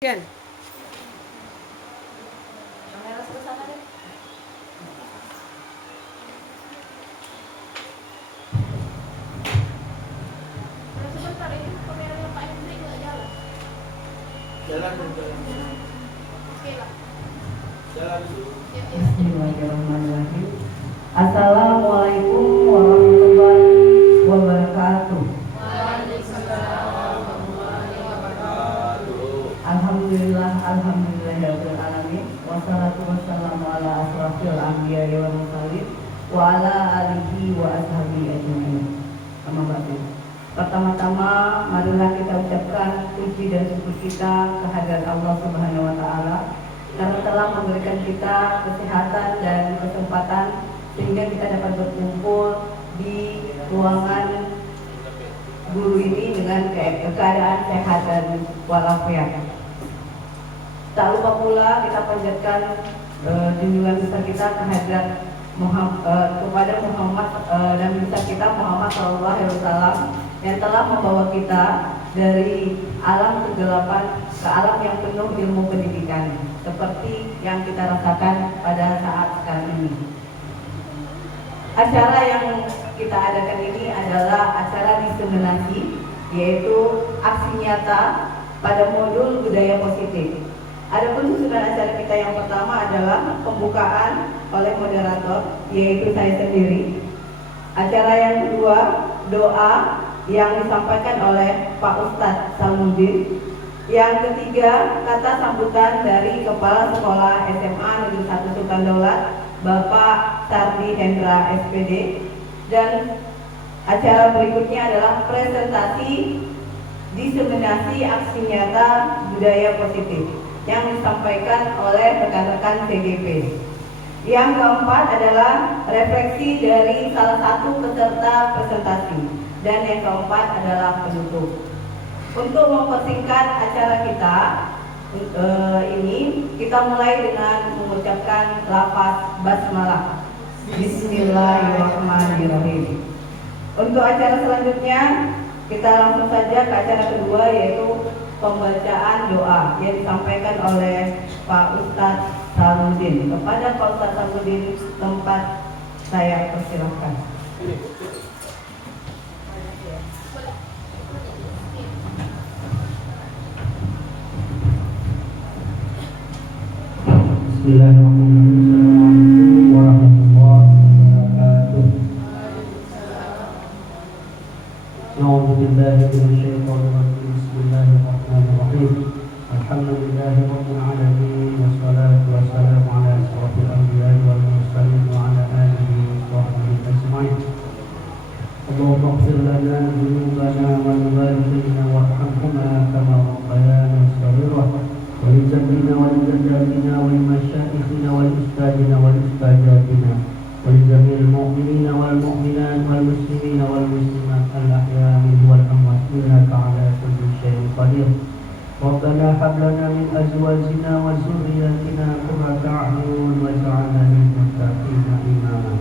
Yan. Kamera sebelah sana deh. Terus sebentar ini kameranya Pak Hendri nggak jalan. Jalan. Oke lah. Jalan dulu. Ya. Bismillahirrahmanirrahim. Assalamualaikum warahmatullahi wabarakatuh. Waalaikumsalam warahmatullahi wabarakatuh. Alhamdulillahirabbil alamin. Wassalatu wassalamu ala asrofil anbiya'i wal mursalin wa ala alihi wa ashabihi ajmain. Amma ba'du. Pertama-tama marilah kita ucapkan puji dan syukur kita kehadirat Allah Subhanahu wa taala karena telah memberikan kita kesehatan dan kesempatan sehingga kita dapat berkumpul di ruangan guru ini dengan keadaan sehat dan walafiat. Tak lupa pula kita panjatkan junjungan besar kita kehadirat kepada Muhammad Nabi besar kita Muhammad SAW yang telah membawa kita dari alam kegelapan ke alam yang penuh ilmu pendidikan seperti yang kita rasakan pada saat sekarang ini. Acara yang kita adakan ini adalah acara diseminasi, yaitu aksi nyata pada modul budaya positif. Adapun susunan acara kita yang pertama adalah pembukaan oleh moderator, yaitu saya sendiri. Acara yang kedua, doa yang disampaikan oleh Pak Ustadz Salmudin. Yang ketiga, kata sambutan dari Kepala Sekolah SMA Negeri 1 Sultan Daulat, Bapak Sardi Hendra SPD. Dan acara berikutnya adalah presentasi diseminasi aksi nyata budaya positif yang disampaikan oleh rekan-rekan CGP. Yang keempat adalah refleksi dari salah satu peserta presentasi. Dan yang keempat adalah penutup. Untuk mempersingkat acara kita ini, kita mulai dengan mengucapkan lafaz basmalah. Bismillahirrahmanirrahim. Untuk acara selanjutnya, kita langsung saja ke acara kedua, yaitu pembacaan doa yang disampaikan oleh Pak Ustadz Salmudin. Kepada Pak Ustadz Salmudin, tempat saya persilahkan. Bismillahirrahmanirrahim. Warahmatullahi wabarakatuh. A'udzu billahi minasyaitonir rajim. Bismillahirrahmanirrahim. Alhamdulillahirabbil alamin wassalatu wassalamu ala asyrofil anbiya'i wal mursalin wa ala alihi wa sahbihi ajma'in. Allahumma ighfir lana dhunubana wa liwalidayna warhamhuma kama rabbayana shaghira. ولجدنا ولجداتنا ولمشائخنا ولأستاذنا ولأستاذاتنا ولجميع المؤمنين والمؤمنات والمسلمين والمسلمات الأحياء منهم والأموات إنك على كل شيء قدير. ربنا هب لنا من أزواجنا وذرياتنا قرة أعين واجعلنا للمتقين إماما.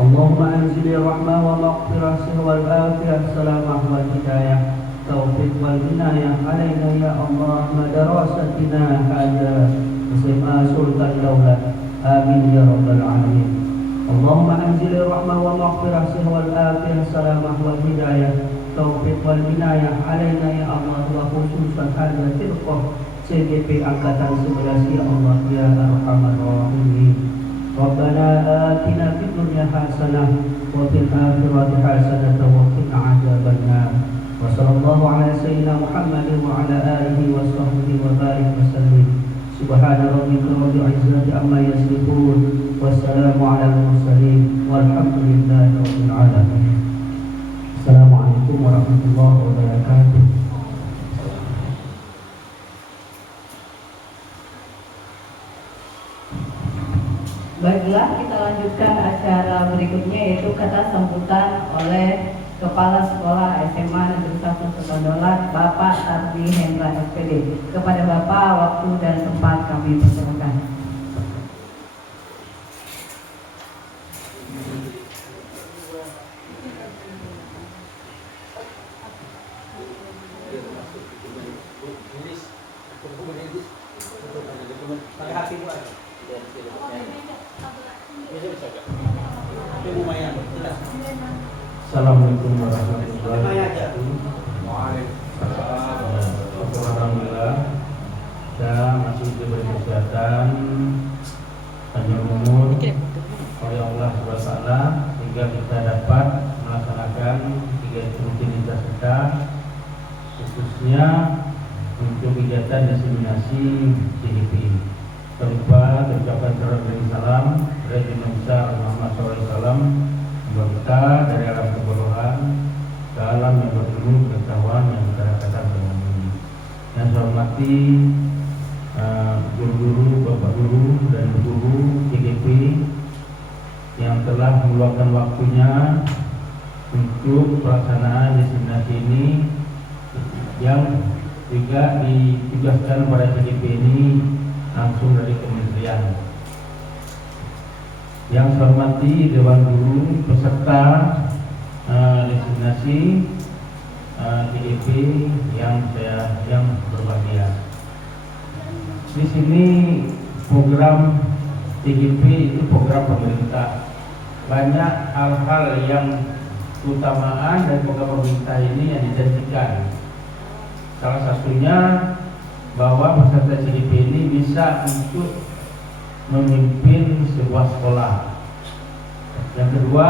اللهم أنزل الرحمة والمغفرة والعافية السلامة والهداية التوفيق والعناية علينا يا الله مدرستنا هذا SMA Sultan Daulat. Amin ya rabbal alamin. Allahumma anzil rahmah wa maghfirah wal afiyah salamah wal hidayah taufiq wal inayah alaina ya Allah wa khususan hadha firqah CGP angkatan 11 ya Allah ya arhamar rahimin. Rabbana atina fid dunya hasanah wa fil akhirati hasanah wa qina adzabannar. Wa sallallahu ala sayyidina Muhammadin wa ala alihi wa sahbihi wa barik wa sallim. Subhana rabbika rabbil izzati amma yasifun. Wassalamu ala al-mursalin walhamdulillahi rabbil alamin. Assalamualaikum warahmatullahi wabarakatuh. Baiklah, kita lanjutkan acara berikutnya, yaitu kata sambutan oleh Kepala Sekolah SMA Negeri 1 Sultan Daulat, Bapak Sardi Hendra SPD. Kepada Bapak, waktu dan tempat kami persilakan. kaki Bu aja. Biar tidak Kalau ya. ini agak Bisa bisa Kak. Itu lumayan jelas. Assalamualaikum warahmatullahi Lumayan aja. wabarakatuh. Alhamdulillah saya masih diberi kesehatan, panjang umur oleh Allah SWT sehingga kita dapat melaksanakan 3 rutinitas kita, khususnya untuk kegiatan diseminasi CGP. Tanpa terucapkan salam Rasulullah besar Muhammad SAW, berkata dari alam kebodohan ke alam yang berilmu pengetahuan yang berkaitan dengan ini. Yang saya hormati guru-guru, bapak guru dan ibu guru CGP yang telah meluangkan waktunya untuk pelaksanaan diseminasi ini, yang juga ditugaskan pada CGP ini langsung dari kementerian. Yang saya hormati dewan guru peserta diseminasi CGP yang berbahagia. Di sini program CGP itu program pemerintah. Banyak hal-hal yang keutamaan dari program pemerintah ini yang dijanjikan. Salah satunya bahwa peserta CGP ini bisa untuk memimpin sebuah sekolah. Yang kedua,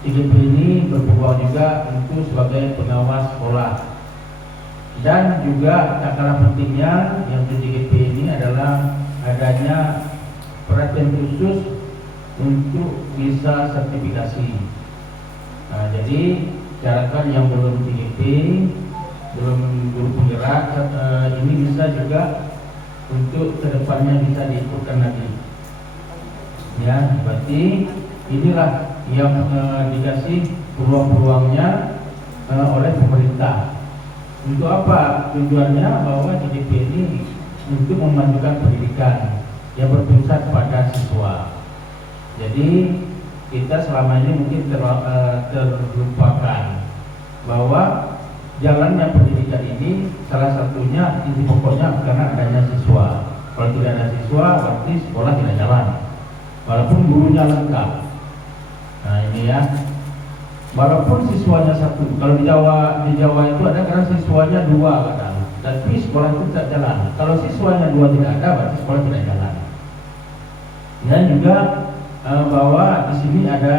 CGP ini berpeluang juga untuk sebagai pengawas sekolah. Dan juga tak kalah pentingnya yang di CGP ini adalah adanya perhatian khusus untuk bisa sertifikasi. Nah, jadi diharapkan yang belum CGP, belum guru penggerak, ini bisa juga untuk kedepannya bisa diikutkan lagi. Ya, berarti inilah yang dikasih peluang-peluangnya oleh pemerintah. Untuk apa tujuannya? Bahwa CGP ini untuk memajukan pendidikan yang berpusat pada siswa. Jadi kita selama ini mungkin terlupakan bahwa jalannya pendidikan ini salah satunya inti pokoknya karena adanya siswa. Kalau tidak ada siswa berarti sekolah tidak jalan, walaupun gurunya lengkap. Nah ini ya, walaupun siswanya satu. Kalau di Jawa itu ada kadang siswanya 2 kadang, tapi sekolah itu tidak jalan. Kalau siswanya 2 tidak ada berarti sekolah tidak jalan. Dan juga bahwa di sini ada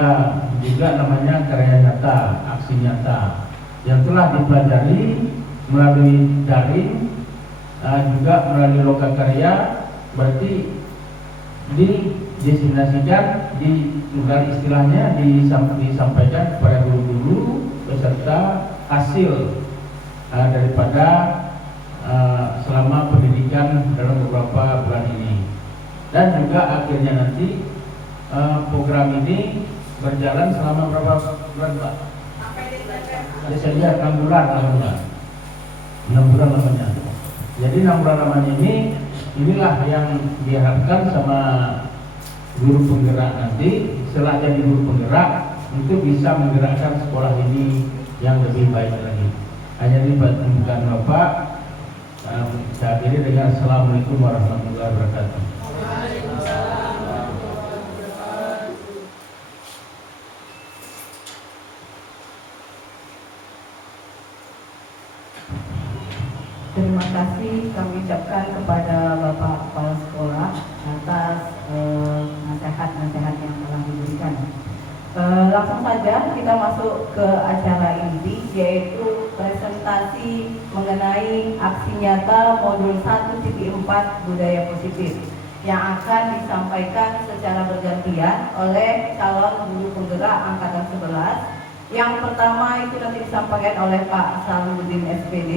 juga namanya karya nyata, aksi nyata yang telah dipelajari melalui daring, juga melalui lokakarya, berarti didiseminasikan, istilahnya disampaikan kepada guru-guru beserta hasil daripada selama pendidikan dalam beberapa bulan ini. Dan juga akhirnya nanti program ini berjalan selama berapa bulan Pak? Biasanya 6 bulan lamanya. 6 bulan lamanya. Jadi 6 bulan lamanya inilah yang diharapkan sama guru penggerak nanti setelah jadi guru penggerak untuk bisa menggerakkan sekolah ini yang lebih baik lagi. Hanya ini bukan Bapak. Saya akhiri dengan Assalamualaikum warahmatullahi wabarakatuh. Terima kasih kami ucapkan kepada Bapak Kepala Sekolah atas nasihat-nasihat yang telah diberikan. Langsung saja kita masuk ke acara inti, yaitu presentasi mengenai aksi nyata modul 1.4 budaya positif yang akan disampaikan secara bergantian oleh calon guru penggerak angkatan 11. Yang pertama itu nanti disampaikan oleh Pak Salahuddin SPD,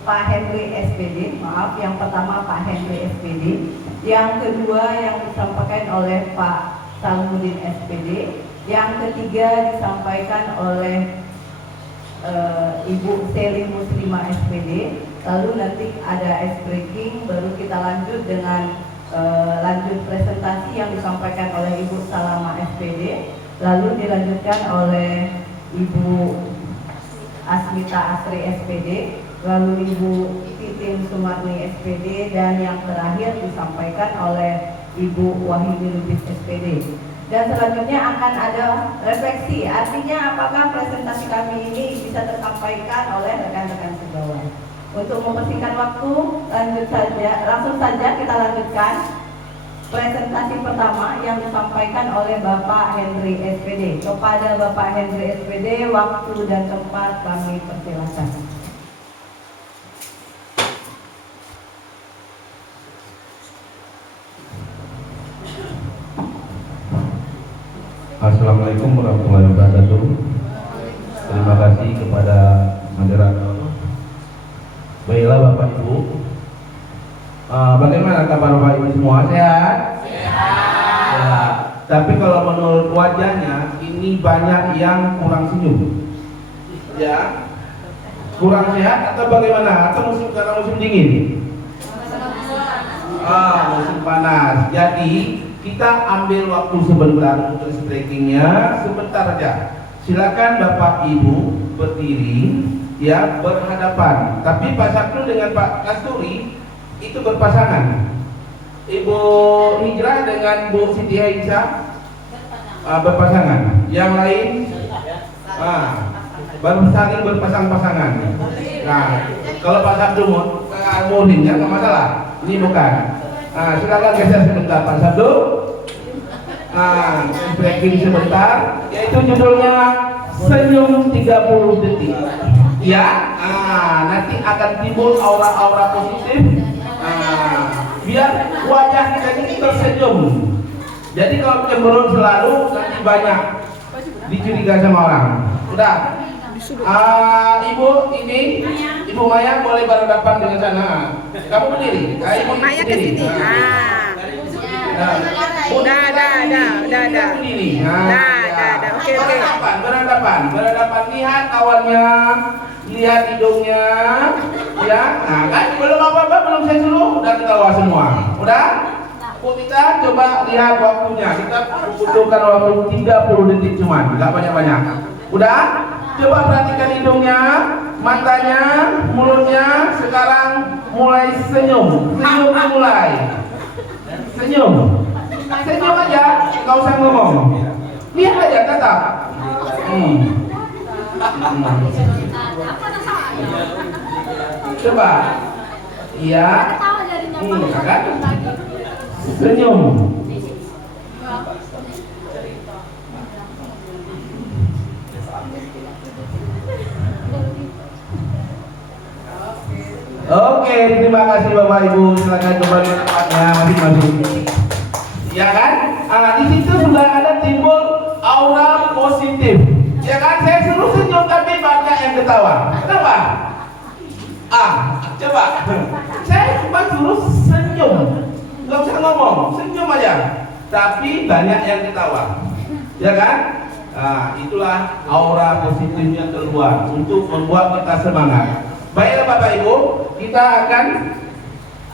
Pak Henry SPD, maaf, yang pertama Pak Henry SPD. Yang kedua yang disampaikan oleh Pak Salahuddin SPD. Yang ketiga disampaikan oleh Ibu Seli Muslimah SPD. Lalu nanti ada ice breaking, baru kita lanjut dengan lanjut presentasi yang disampaikan oleh Ibu Salama SPD. Lalu dilanjutkan oleh Ibu Asmita Asri SPD. lalu Ibu Titin Sumarni SPD, dan yang terakhir disampaikan oleh Ibu Wahyuni Lubis SPD. Dan selanjutnya akan ada refleksi, artinya apakah presentasi kami ini bisa tersampaikan oleh rekan-rekan sejawat. Untuk mempersingkat waktu, langsung saja kita lanjutkan presentasi pertama yang disampaikan oleh Bapak Henry SPD. Kepada Bapak Henry SPD, waktu dan tempat kami persilakan. Assalamualaikum warahmatullahi wabarakatuh. Terima kasih kepada moderator. Baiklah Bapak Ibu, bagaimana kabar Bapak Ibu semua? Sehat? Sehat. Ya. Tapi kalau menurut wajahnya ini banyak yang kurang senyum. Ya, kurang sehat atau bagaimana? Atau karena musim dingin? Musim panas. Jadi kita ambil waktu sebentar untuk stretchingnya, sebentar aja. Silakan Bapak Ibu berdiri, ya, berhadapan. Tapi Pak Sabtu dengan Pak Kasturi itu berpasangan. Ibu Hijrah dengan Bu Siti Aisyah berpasangan. Yang lain baru saling berpasang-pasangan. Nah, kalau Pak Sabtu muridnya nggak masalah. Ini bukan. Silakan geser sebentar Pak Sabtu. Breaking sebentar, yaitu judulnya senyum 30 detik. Ya, nanti akan timbul aura-aura positif. Biar wajah kita ini tersenyum. Jadi kalau cemberut selalu nanti banyak dicurigai sama orang. Udah. Ibu ini, Ibu Maya boleh berhadapan dengan sana. Kamu berdiri. Ibu Maya ke sini. Udah. Oke. Berhadapan. Lihat kawannya, lihat hidungnya, ya. Nah, kan belum apa-apa, belum saya suruh, udah ketawa semua. Udah? Kita coba lihat waktunya. Kita butuhkan waktu 30 detik cuman, nggak banyak-banyak. Udah? Coba perhatikan hidungnya, matanya, mulutnya. Sekarang mulai senyum. Senyum mulai. Senyum aja, nggak usah ngomong. Lihat aja, tetap. Coba. Iya. Kan? Senyum. Oke, terima kasih Bapak Ibu. Silakan kembali ke tempatnya masing-masing. Ya kan? Di situ sudah ada timbul aura positif. Ya kan? Saya suruh senyum tapi banyak yang ketawa. Kenapa? Coba. Saya cuma suruh senyum. Gak usah ngomong, senyum aja. Tapi banyak yang ketawa. Ya kan? Itulah aura positifnya keluar untuk membuat kita semangat. Baiklah Bapak Ibu, kita akan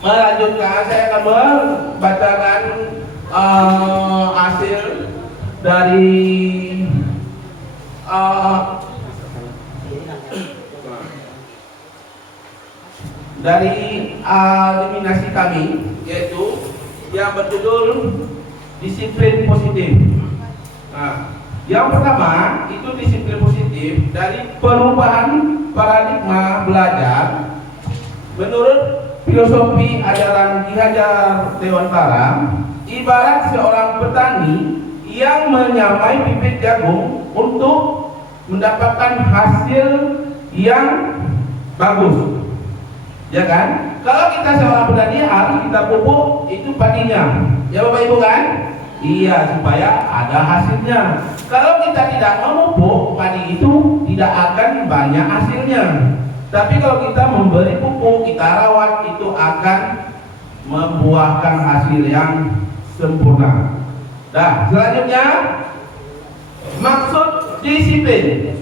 melanjutkan. Saya akan membacakan hasil dari eliminasi kami, yaitu yang berjudul disiplin positif. Yang pertama itu disiplin positif dari perubahan paradigma belajar menurut filosofi ajaran Ki Hajar Dewantara. Ibarat seorang petani yang menyamai bibit jagung untuk mendapatkan hasil yang bagus, ya kan? Kalau kita seorang petani harus kita pupuk itu padinya, ya Bapak Ibu kan? Iya, supaya ada hasilnya. Kalau kita tidak memupuk padi itu tidak akan banyak hasilnya. Tapi kalau kita memberi pupuk, kita rawat, itu akan membuahkan hasil yang sempurna. Nah, selanjutnya maksud disiplin.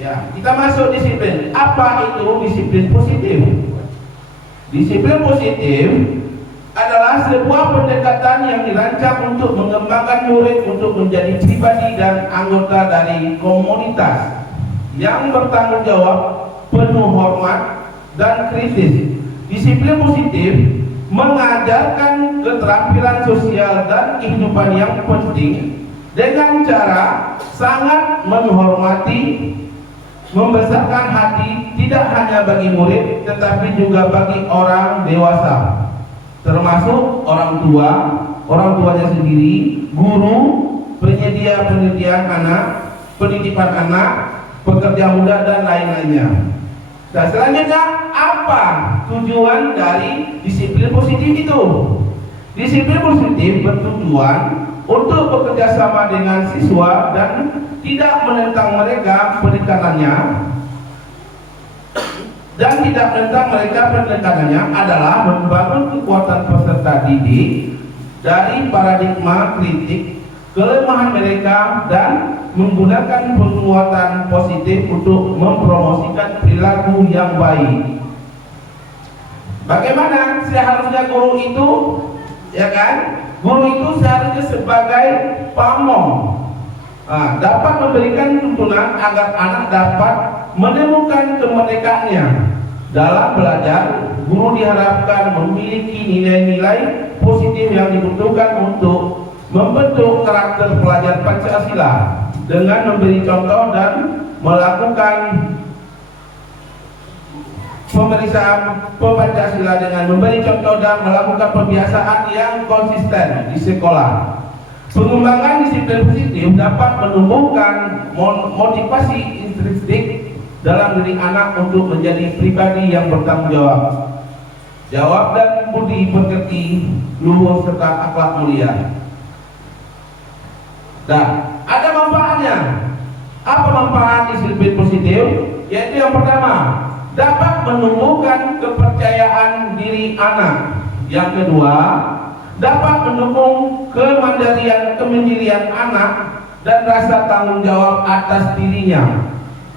Ya, kita masuk disiplin. Apa itu disiplin positif? Disiplin positif adalah sebuah pendekatan yang dirancang untuk mengembangkan murid untuk menjadi pribadi dan anggota dari komunitas yang bertanggung jawab, penuh hormat, dan kritis. Disiplin positif mengajarkan keterampilan sosial dan kehidupan yang penting dengan cara sangat menghormati, membesarkan hati tidak hanya bagi murid tetapi juga bagi orang dewasa, termasuk orang tua, orang tuanya sendiri, guru, penyedia pendidikan anak, penitipan anak, pekerja muda dan lain-lainnya. Nah, selanjutnya apa tujuan dari disiplin positif itu? Disiplin positif bertujuan untuk bekerja sama dengan siswa dan tidak menentang mereka pendidikannya, dan tidak menentang mereka pendidikannya adalah membangun kekuatan peserta didik dari paradigma kritik kelemahan mereka dan menggunakan penguatan positif untuk mempromosikan perilaku yang baik. Bagaimana seharusnya guru itu, ya kan? Guru itu seharusnya sebagai pamong, dapat memberikan tuntunan agar anak dapat menemukan kemerdekaannya. Dalam belajar, guru diharapkan memiliki nilai-nilai positif yang dibutuhkan untuk membentuk karakter pelajar Pancasila dengan memberi contoh dan melakukan pemeriksaan Pancasila dengan memberi contoh dan melakukan pembiasaan yang konsisten di sekolah. Pengembangan disiplin positif dapat menumbuhkan motivasi intrinsik dalam diri anak untuk menjadi pribadi yang bertanggung jawab dan budi pekerti, luhur serta akhlak mulia. Nah, ada manfaatnya. Apa manfaat disiplin positif? Yaitu yang pertama, dapat menumbuhkan kepercayaan diri anak. Yang kedua, dapat mendukung kemandirian anak dan rasa tanggung jawab atas dirinya.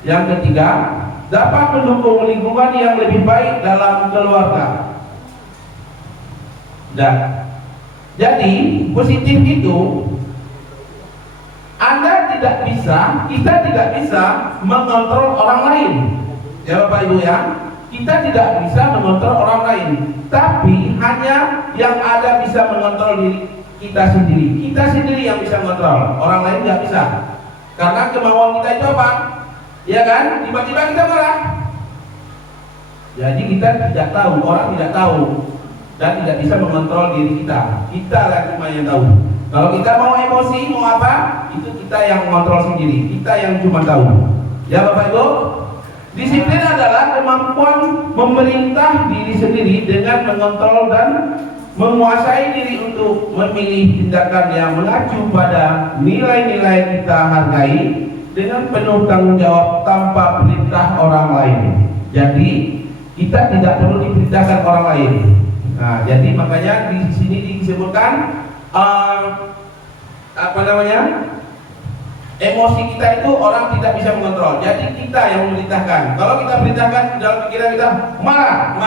Yang ketiga, dapat mendukung lingkungan yang lebih baik dalam keluarga. Dan jadi positif itu kita tidak bisa mengontrol orang lain. Ya Bapak Ibu ya, kita tidak bisa mengontrol orang lain, tapi hanya yang ada bisa mengontrol diri kita sendiri. Kita sendiri yang bisa mengontrol, orang lain nggak bisa. Karena kemauan kita itu apa? Ya kan? Tiba-tiba kita marah. Jadi kita tidak tahu, orang tidak tahu dan tidak bisa mengontrol diri kita. Kita lah cuma yang tahu. Kalau kita mau emosi, mau apa? Itu kita yang mengontrol sendiri. Kita yang cuma tahu. Ya Bapak Ibu, disiplin adalah kemampuan memerintah diri sendiri dengan mengontrol dan menguasai diri untuk memilih tindakan yang mengacu pada nilai-nilai kita hargai dengan penuh tanggung jawab tanpa perintah orang lain. Jadi kita tidak perlu diperintahkan orang lain. Nah, jadi makanya di sini disebutkan emosi kita itu orang tidak bisa mengontrol. Jadi kita yang memerintahkan. Kalau kita perintahkan dalam pikiran kita marah,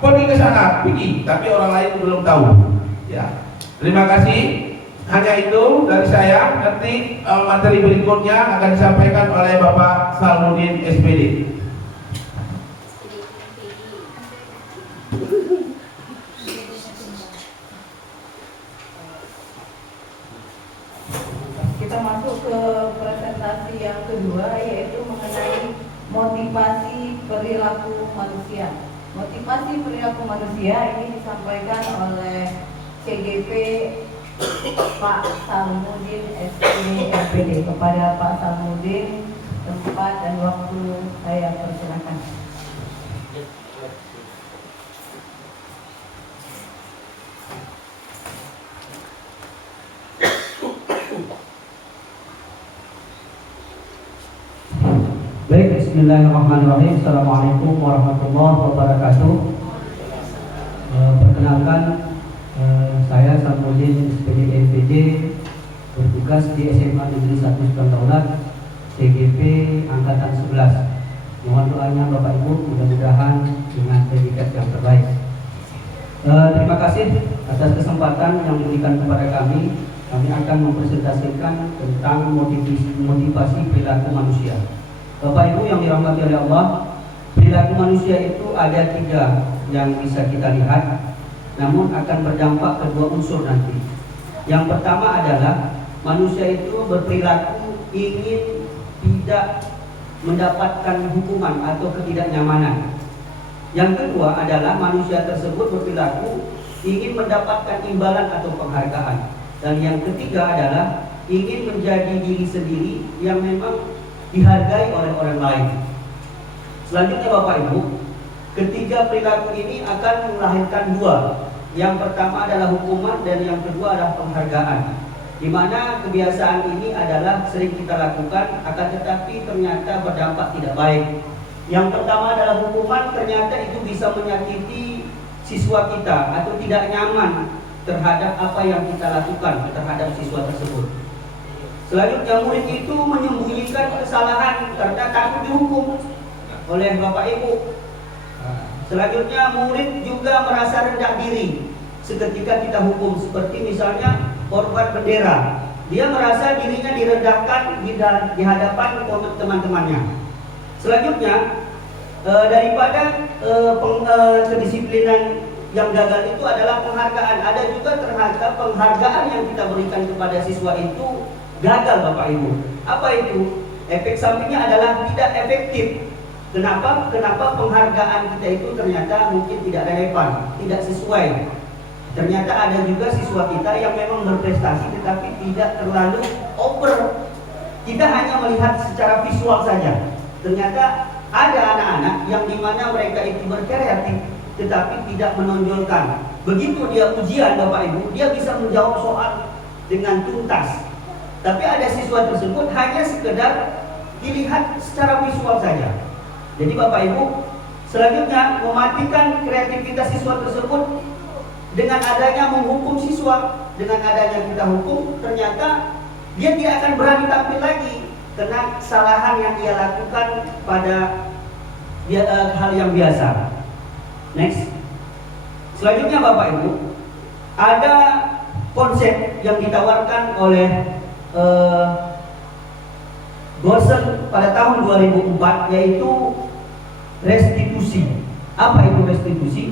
pergi ke sana, pergi. Tapi orang lain belum tahu. Ya. Terima kasih. Hanya itu dari saya. Nanti materi berikutnya akan disampaikan oleh Bapak Salmudin SPD. Kita masuk ke presentasi yang kedua, yaitu mengenai motivasi perilaku manusia. Motivasi perilaku manusia ini disampaikan oleh CGP Pak Salmudin SPD. Kepada Pak Salmudin, tempat dan waktu saya persilakan. Baik, bismillahirrahmanirrahim. Assalamualaikum warahmatullahi wabarakatuh. Perkenalkan, saya Salmudin SPD MPD, bertugas di SMA Negeri 1 Daulat, CGP Angkatan 11. Mohon doanya Bapak Ibu, mudah-mudahan dengan predikat yang terbaik. Terima kasih atas kesempatan yang diberikan kepada kami. Kami akan mempresentasikan tentang motivasi perilaku manusia. Bapak Ibu yang dirahmati oleh Allah, perilaku manusia itu ada 3 yang bisa kita lihat, namun akan berdampak ke 2 unsur nanti. Yang pertama adalah manusia itu berperilaku ingin tidak mendapatkan hukuman atau ketidaknyamanan. Yang kedua adalah manusia tersebut berperilaku ingin mendapatkan imbalan atau penghargaan. Dan yang ketiga adalah ingin menjadi diri sendiri yang memang dihargai oleh orang lain. Selanjutnya Bapak Ibu, ketiga perilaku ini akan melahirkan 2. Yang pertama adalah hukuman dan yang kedua adalah penghargaan. Di mana kebiasaan ini adalah sering kita lakukan, akan tetapi ternyata berdampak tidak baik. Yang pertama adalah hukuman, ternyata itu bisa menyakiti siswa kita atau tidak nyaman terhadap apa yang kita lakukan terhadap siswa tersebut. Selanjutnya murid itu menyembunyikan kesalahan karena takut dihukum oleh Bapak Ibu. Selanjutnya murid juga merasa rendah diri seketika kita hukum, seperti misalnya korban bendera. Dia merasa dirinya direndahkan di hadapan teman-temannya. Selanjutnya daripada kedisiplinan yang gagal itu adalah penghargaan. Ada juga terhadap penghargaan yang kita berikan kepada siswa itu gagal Bapak Ibu. Apa itu? Efek sampingnya adalah tidak efektif. Kenapa? Penghargaan kita itu ternyata mungkin tidak relevan, tidak sesuai. Ternyata ada juga siswa kita yang memang berprestasi tetapi tidak terlalu over. Kita hanya melihat secara visual saja. Ternyata ada anak-anak yang dimana mereka itu berkreatif tetapi tidak menonjolkan. Begitu dia ujian Bapak Ibu, dia bisa menjawab soal dengan tuntas. Tapi ada siswa tersebut hanya sekedar dilihat secara visual saja. Jadi Bapak Ibu, selanjutnya mematikan kreativitas siswa tersebut dengan adanya menghukum siswa. Dengan adanya kita hukum, ternyata dia tidak akan berani tampil lagi karena kesalahan yang dia lakukan pada hal yang biasa. Next. Selanjutnya Bapak Ibu, ada konsep yang ditawarkan oleh Gorsen pada tahun 2004, yaitu restitusi. Apa itu restitusi?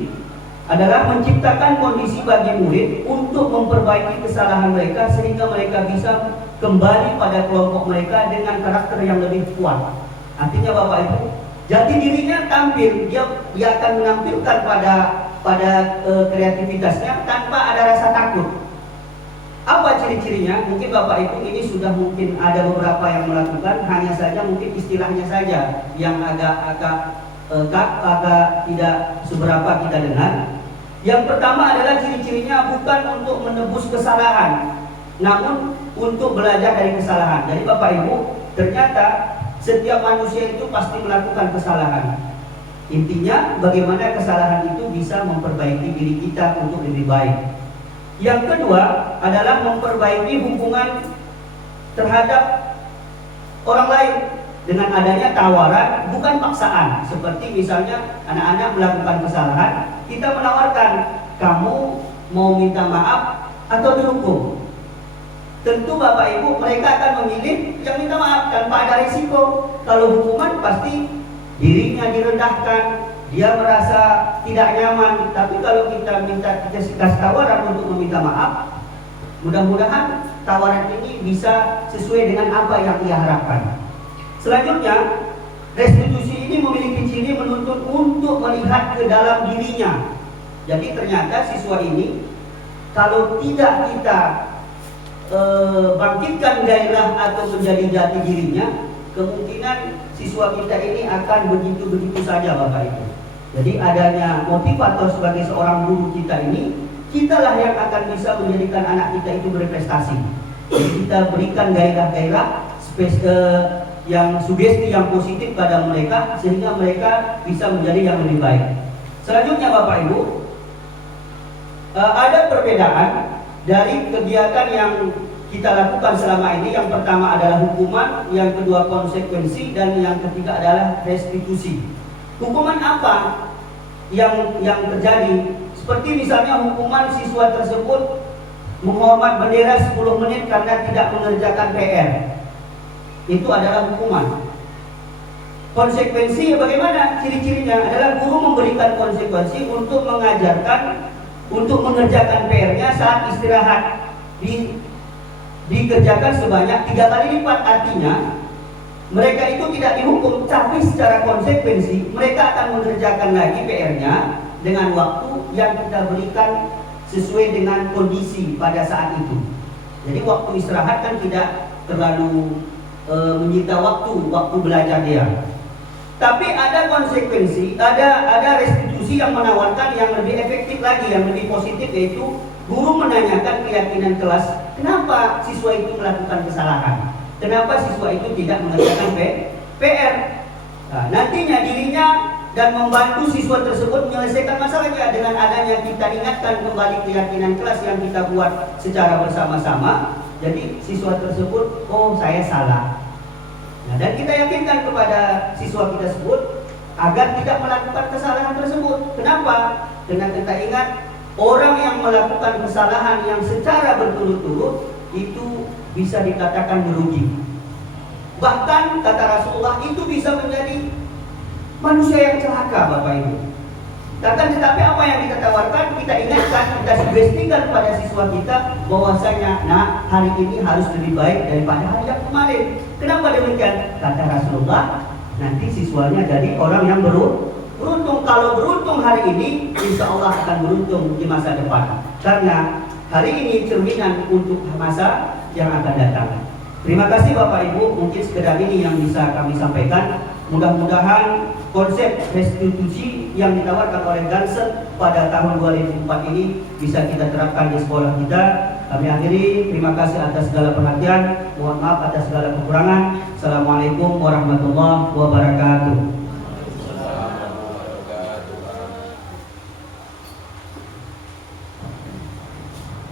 Adalah menciptakan kondisi bagi murid untuk memperbaiki kesalahan mereka sehingga mereka bisa kembali pada kelompok mereka dengan karakter yang lebih kuat. Artinya Bapak Ibu, jati dirinya tampil, dia akan menampilkan pada kreativitasnya tanpa ada rasa takut. Apa ciri-cirinya? Mungkin Bapak Ibu ini sudah mungkin ada beberapa yang melakukan, hanya saja mungkin istilahnya saja yang agak tidak seberapa kita dengar. Yang pertama adalah ciri-cirinya bukan untuk menebus kesalahan, namun untuk belajar dari kesalahan. Jadi Bapak Ibu, ternyata setiap manusia itu pasti melakukan kesalahan. Intinya bagaimana kesalahan itu bisa memperbaiki diri kita untuk lebih baik. Yang kedua adalah memperbaiki hubungan terhadap orang lain dengan adanya tawaran, bukan paksaan. Seperti misalnya anak-anak melakukan kesalahan, kita menawarkan, kamu mau minta maaf atau dihukum? Tentu Bapak Ibu, mereka akan memilih yang minta maaf tanpa ada risiko. Kalau hukuman pasti dirinya direndahkan, dia merasa tidak nyaman. Tapi kalau kita kasih tawaran untuk meminta maaf, mudah-mudahan tawaran ini bisa sesuai dengan apa yang ia harapkan. Selanjutnya, restitusi ini memiliki ciri menuntut untuk melihat ke dalam dirinya. Jadi ternyata siswa ini kalau tidak kita bangkitkan gairah atau menjadi jati dirinya, kemungkinan siswa kita ini akan begitu-begitu saja Bapak Ibu. Jadi adanya motivator sebagai seorang guru kita ini, kitalah yang akan bisa menjadikan anak kita itu berprestasi. Jadi kita berikan gairah-gairah yang sugesti yang positif pada mereka sehingga mereka bisa menjadi yang lebih baik. Selanjutnya Bapak Ibu, ada perbedaan dari kegiatan yang kita lakukan selama ini. Yang pertama adalah hukuman, yang kedua konsekuensi, dan yang ketiga adalah restitusi. Hukuman apa yang terjadi? Seperti misalnya hukuman siswa tersebut menghormat bendera 10 menit karena tidak mengerjakan PR. Itu adalah hukuman. Konsekuensi bagaimana? Ciri-cirinya adalah guru memberikan konsekuensi untuk mengajarkan, untuk mengerjakan PR-nya saat istirahat dikerjakan sebanyak 3 kali lipat. Artinya mereka itu tidak dihukum, tapi secara konsekuensi mereka akan mengerjakan lagi PR-nya dengan waktu yang kita berikan sesuai dengan kondisi pada saat itu. Jadi waktu istirahat kan tidak terlalu menyita waktu belajar dia. Tapi ada konsekuensi, ada restitusi yang menawarkan yang lebih efektif lagi, yang lebih positif, yaitu guru menanyakan keyakinan kelas, kenapa siswa itu melakukan kesalahan, kenapa siswa itu tidak mengerjakan PR. Nah, nantinya dirinya dan membantu siswa tersebut menyelesaikan masalahnya dengan adanya kita ingatkan kembali keyakinan kelas yang kita buat secara bersama-sama. Jadi siswa tersebut, oh saya salah. Nah, dan kita yakinkan kepada siswa kita tersebut agar tidak melakukan kesalahan tersebut. Kenapa? Karena kita ingat orang yang melakukan kesalahan yang secara berturut-turut itu bisa dikatakan merugi. Bahkan kata Rasulullah itu bisa menjadi manusia yang celaka, Bapak Ibu. Tetapi apa yang kita tawarkan, kita ingatkan, kita sugestikan kepada siswa kita bahwasanya, nah hari ini harus lebih baik daripada hari yang kemarin. Kenapa demikian? Kata Rasulullah, nanti siswanya jadi orang yang beruntung. Kalau beruntung hari ini, insya Allah akan beruntung di masa depan. Karena hari ini cerminan untuk masa yang akan datang. Terima kasih Bapak Ibu, mungkin sekedar ini yang bisa kami sampaikan. Mudah-mudahan konsep restitusi yang ditawarkan oleh Gansen pada tahun 2004 ini bisa kita terapkan di sekolah kita. Kami akhiri, terima kasih atas segala perhatian, mohon maaf atas segala kekurangan. Assalamualaikum warahmatullahi wabarakatuh.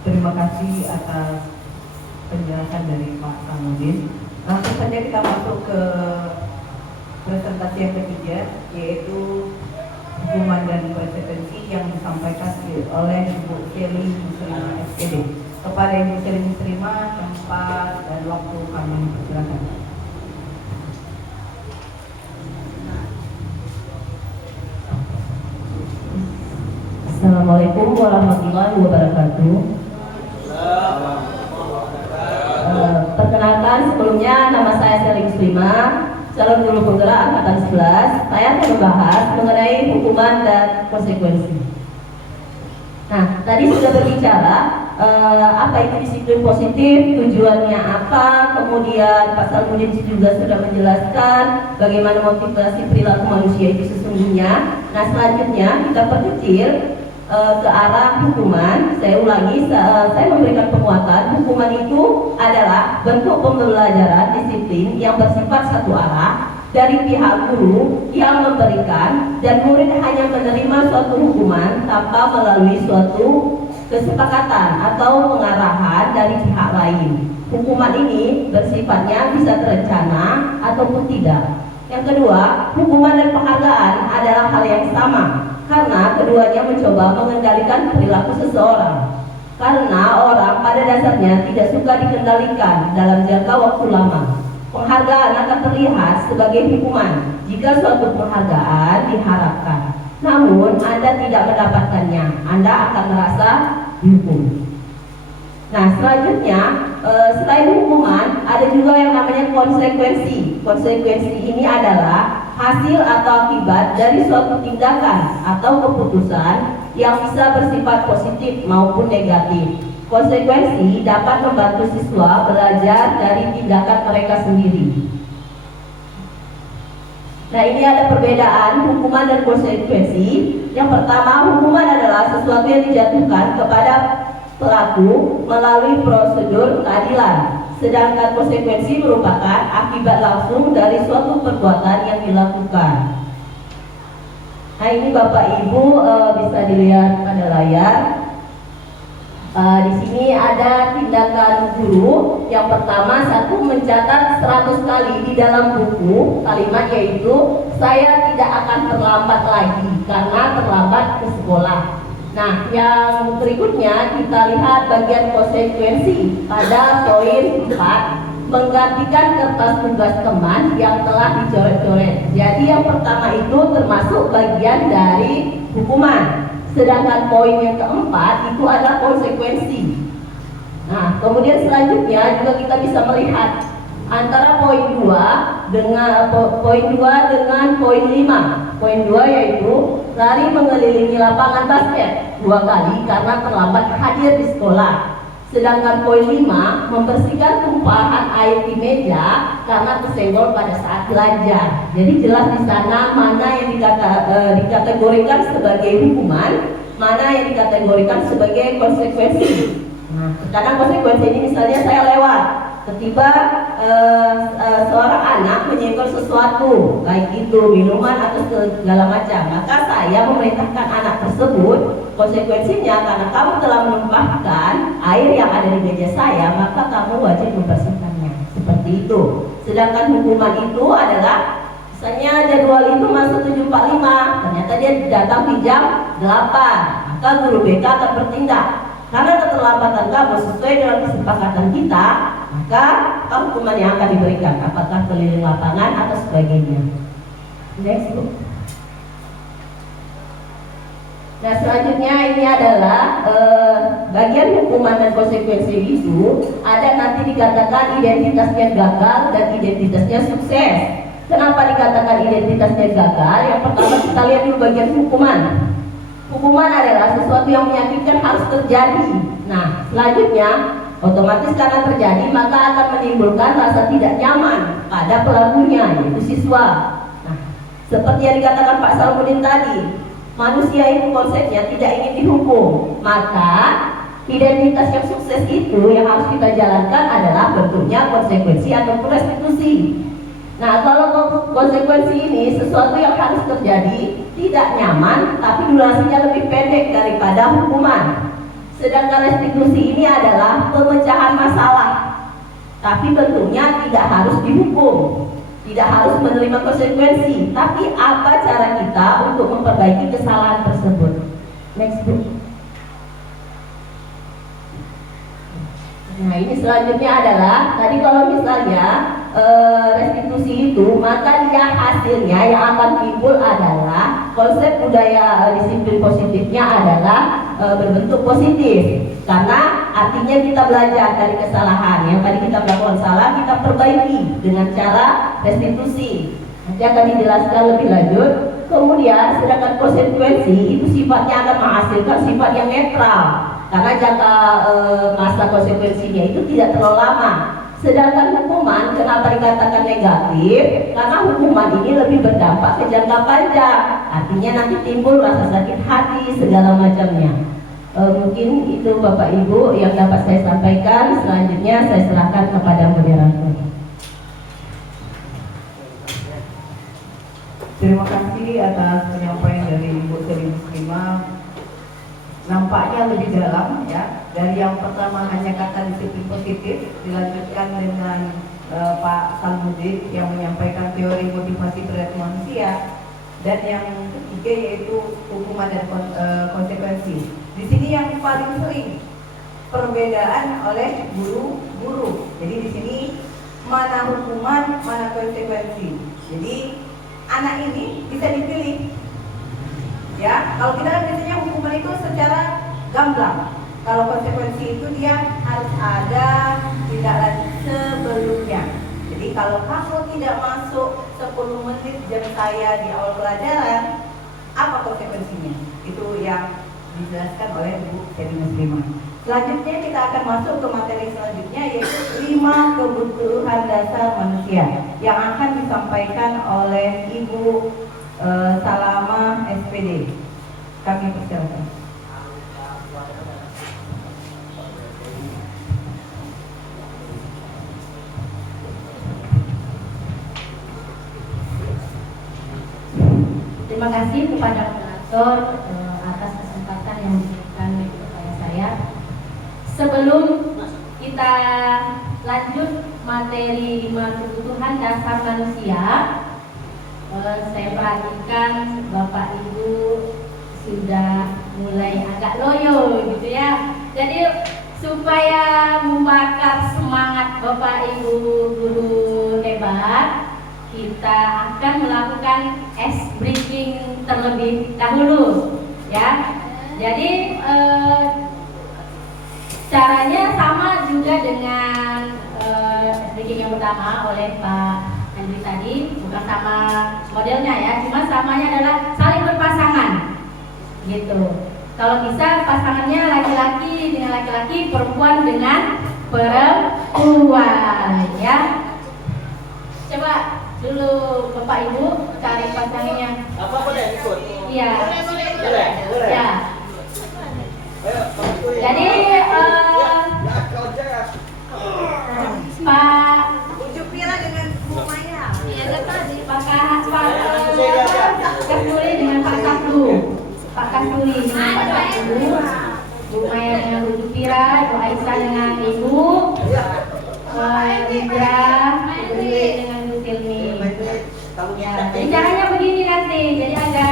Terima kasih atas penjelasan dari Pak Samudin. Langsung saja kita masuk ke presentasi yang ketiga, yaitu hukuman dan konsekuensi yang disampaikan oleh Ibu Seli Muslimah SPD. Kepada Ibu Seli Muslimah, tempat dan waktu kami persilakan. Assalamualaikum warahmatullahi wabarakatuh. Perkenalkan, sebelumnya nama saya Seli Muslimah, calon guru penggerak angkatan 11. Saya akan membahas mengenai hukuman dan konsekuensi. Nah, tadi sudah berbicara apa itu disiplin positif, tujuannya apa, kemudian Pak Salmudin juga sudah menjelaskan bagaimana motivasi perilaku manusia itu sesungguhnya. Nah, selanjutnya kita perkecil ke arah hukuman. Saya ulangi, saya memberikan penguatan. Hukuman itu adalah bentuk pembelajaran disiplin yang bersifat satu arah dari pihak guru yang memberikan, dan murid hanya menerima suatu hukuman tanpa melalui suatu kesepakatan atau pengarahan dari pihak lain. Hukuman ini bersifatnya bisa terencana ataupun tidak. Yang kedua, hukuman dan penghargaan adalah hal yang sama, karena keduanya mencoba mengendalikan perilaku seseorang. Karena orang pada dasarnya tidak suka dikendalikan dalam jangka waktu lama. Penghargaan akan terlihat sebagai hukuman jika suatu penghargaan diharapkan, namun Anda tidak mendapatkannya, Anda akan merasa dihukum. Nah, selanjutnya selain hukuman, ada juga yang namanya konsekuensi. Konsekuensi ini adalah hasil atau akibat dari suatu tindakan atau keputusan yang bisa bersifat positif maupun negatif. Konsekuensi dapat membantu siswa belajar dari tindakan mereka sendiri. Nah, ini ada perbedaan hukuman dan konsekuensi. Yang pertama, hukuman adalah sesuatu yang dijatuhkan kepada pelaku melalui prosedur keadilan. Sedangkan konsekuensi merupakan akibat langsung dari suatu perbuatan yang dilakukan. Nah, ini Bapak Ibu bisa dilihat pada layar. Di sini ada tindakan guru. Yang pertama, satu, mencatat 100 kali di dalam buku kalimat, yaitu saya tidak akan terlambat lagi karena terlambat ke sekolah. Nah, yang berikutnya kita lihat bagian konsekuensi pada poin 4, menggantikan kertas tugas teman yang telah dicoret-coret. Jadi yang pertama itu termasuk bagian dari hukuman. Sedangkan poin yang keempat itu adalah konsekuensi. Nah, kemudian selanjutnya juga kita bisa melihat antara poin 2 dengan poin 5. Poin 2 yaitu lari mengelilingi lapangan basket 2 kali karena terlambat hadir di sekolah. Sedangkan poin 5 membersihkan tumpahan air di meja karena tersenggol pada saat belajar. Jadi jelas di sana mana yang dikategorikan sebagai hukuman, mana yang dikategorikan sebagai konsekuensi. Nah, kadang konsekuensi ini misalnya saya lewat, ketiba seorang anak menyenggol sesuatu, baik itu minuman atau segala macam, maka saya memerintahkan anak tersebut, konsekuensinya karena kamu telah menumpahkan air yang ada di meja saya, maka kamu wajib membersihkannya. Seperti itu. Sedangkan hukuman itu adalah misalnya jadwal itu masuk 7.45, ternyata dia datang di jam 8, maka guru BK akan bertindak. Karena keterlambatan kamu sesuai dengan kesepakatan kita, maka hukuman yang akan diberikan, apakah keliling lapangan atau sebagainya. Next book. Nah, selanjutnya ini adalah bagian hukuman dan konsekuensi itu ada nanti dikatakan identitasnya gagal dan identitasnya sukses. Kenapa dikatakan identitasnya gagal? Yang pertama kita lihat dulu bagian hukuman. Hukuman adalah sesuatu yang menyakitkan harus terjadi. Nah, selanjutnya otomatis karena terjadi maka akan menimbulkan rasa tidak nyaman pada pelakunya, yaitu siswa. Nah, seperti yang dikatakan Pak Salmudin tadi, manusia itu konsepnya tidak ingin dihukum. Maka identitas yang sukses itu yang harus kita jalankan adalah bentuknya konsekuensi ataupun restitusi. Nah, kalau konsekuensi ini sesuatu yang harus terjadi, tidak nyaman, tapi durasinya lebih pendek daripada hukuman. Sedangkan restitusi ini adalah pemecahan masalah, tapi bentuknya tidak harus dihukum, tidak harus menerima konsekuensi, tapi apa cara kita untuk memperbaiki kesalahan tersebut. Next book. Nah, ini selanjutnya adalah tadi kalau misalnya restitusi itu, maka dia hasilnya yang akan timbul adalah konsep budaya disiplin positifnya adalah berbentuk positif, karena artinya kita belajar dari kesalahan yang tadi kita melakukan salah, kita perbaiki dengan cara restitusi. Nanti akan dijelaskan lebih lanjut. Kemudian sedangkan konsekuensi itu sifatnya akan menghasilkan sifat yang netral, karena jangka masa konsekuensinya itu tidak terlalu lama. Sedangkan hukuman kenapa dikatakan negatif? Karena hukuman ini lebih berdampak ke jangka panjang, artinya nanti timbul rasa sakit hati segala macamnya. Mungkin itu Bapak Ibu yang dapat saya sampaikan. Selanjutnya saya serahkan kepada moderator. Terima kasih atas penyampaian dari Ibu Seri Muslimah. Nampaknya lebih dalam ya. Dari yang pertama hanya kata disiplin positif, dilanjutkan dengan Pak Salmudin yang menyampaikan teori motivasi perilaku manusia, dan yang ketiga yaitu hukuman dan konsekuensi. Di sini yang paling sering perbedaan oleh guru-guru. Jadi di sini mana hukuman, mana konsekuensi. Jadi anak ini bisa dipilih. Ya, kalau kita kan biasanya hukuman itu secara gamblang. Kalau konsekuensi itu dia harus ada tindak lanjut sebelumnya. Jadi kalau kamu tidak masuk 10 menit jam saya di awal pelajaran, apa konsekuensinya? Itu yang dijelaskan oleh Ibu Seri Muslimah. Selanjutnya kita akan masuk ke materi selanjutnya, yaitu 5 kebutuhan dasar manusia yang akan disampaikan oleh Ibu Salama SPD. Kami persilakan. Terima kasih kepada moderator atas kesempatan yang diberikan kepada saya. Sebelum kita lanjut materi 5 kebutuhan dasar manusia, saya perhatikan Bapak Ibu sudah mulai agak loyo gitu ya. Jadi supaya membakar semangat Bapak Ibu guru hebat, kita akan melakukan ice breaking terlebih dahulu, ya. Jadi caranya sama juga dengan ice breaking yang pertama oleh Pak Andri tadi, bukan sama modelnya ya, cuma samanya adalah saling berpasangan, gitu. Kalau bisa pasangannya laki-laki dengan laki-laki, perempuan dengan perempuan, ya. Coba dulu Bapak Ibu cari pasangannya. Apa boleh ikut? Iya. Boleh. Ya. Ayo, bantuin. Jadi Ya, kau jangan. Pak Ujuk Pira dengan Bu Maya. Iya, tadi Pak Kasturi dengan Pak Sabdu. Pak Kasturi dengan Pak Sabdu, Bu Maya dengan Bu Jupira, Bu Aisyah dengan Ibu, Indra, Bu Dwi dengan Bu Silmi. Ya, jadi caranya begini nanti. Jadi ada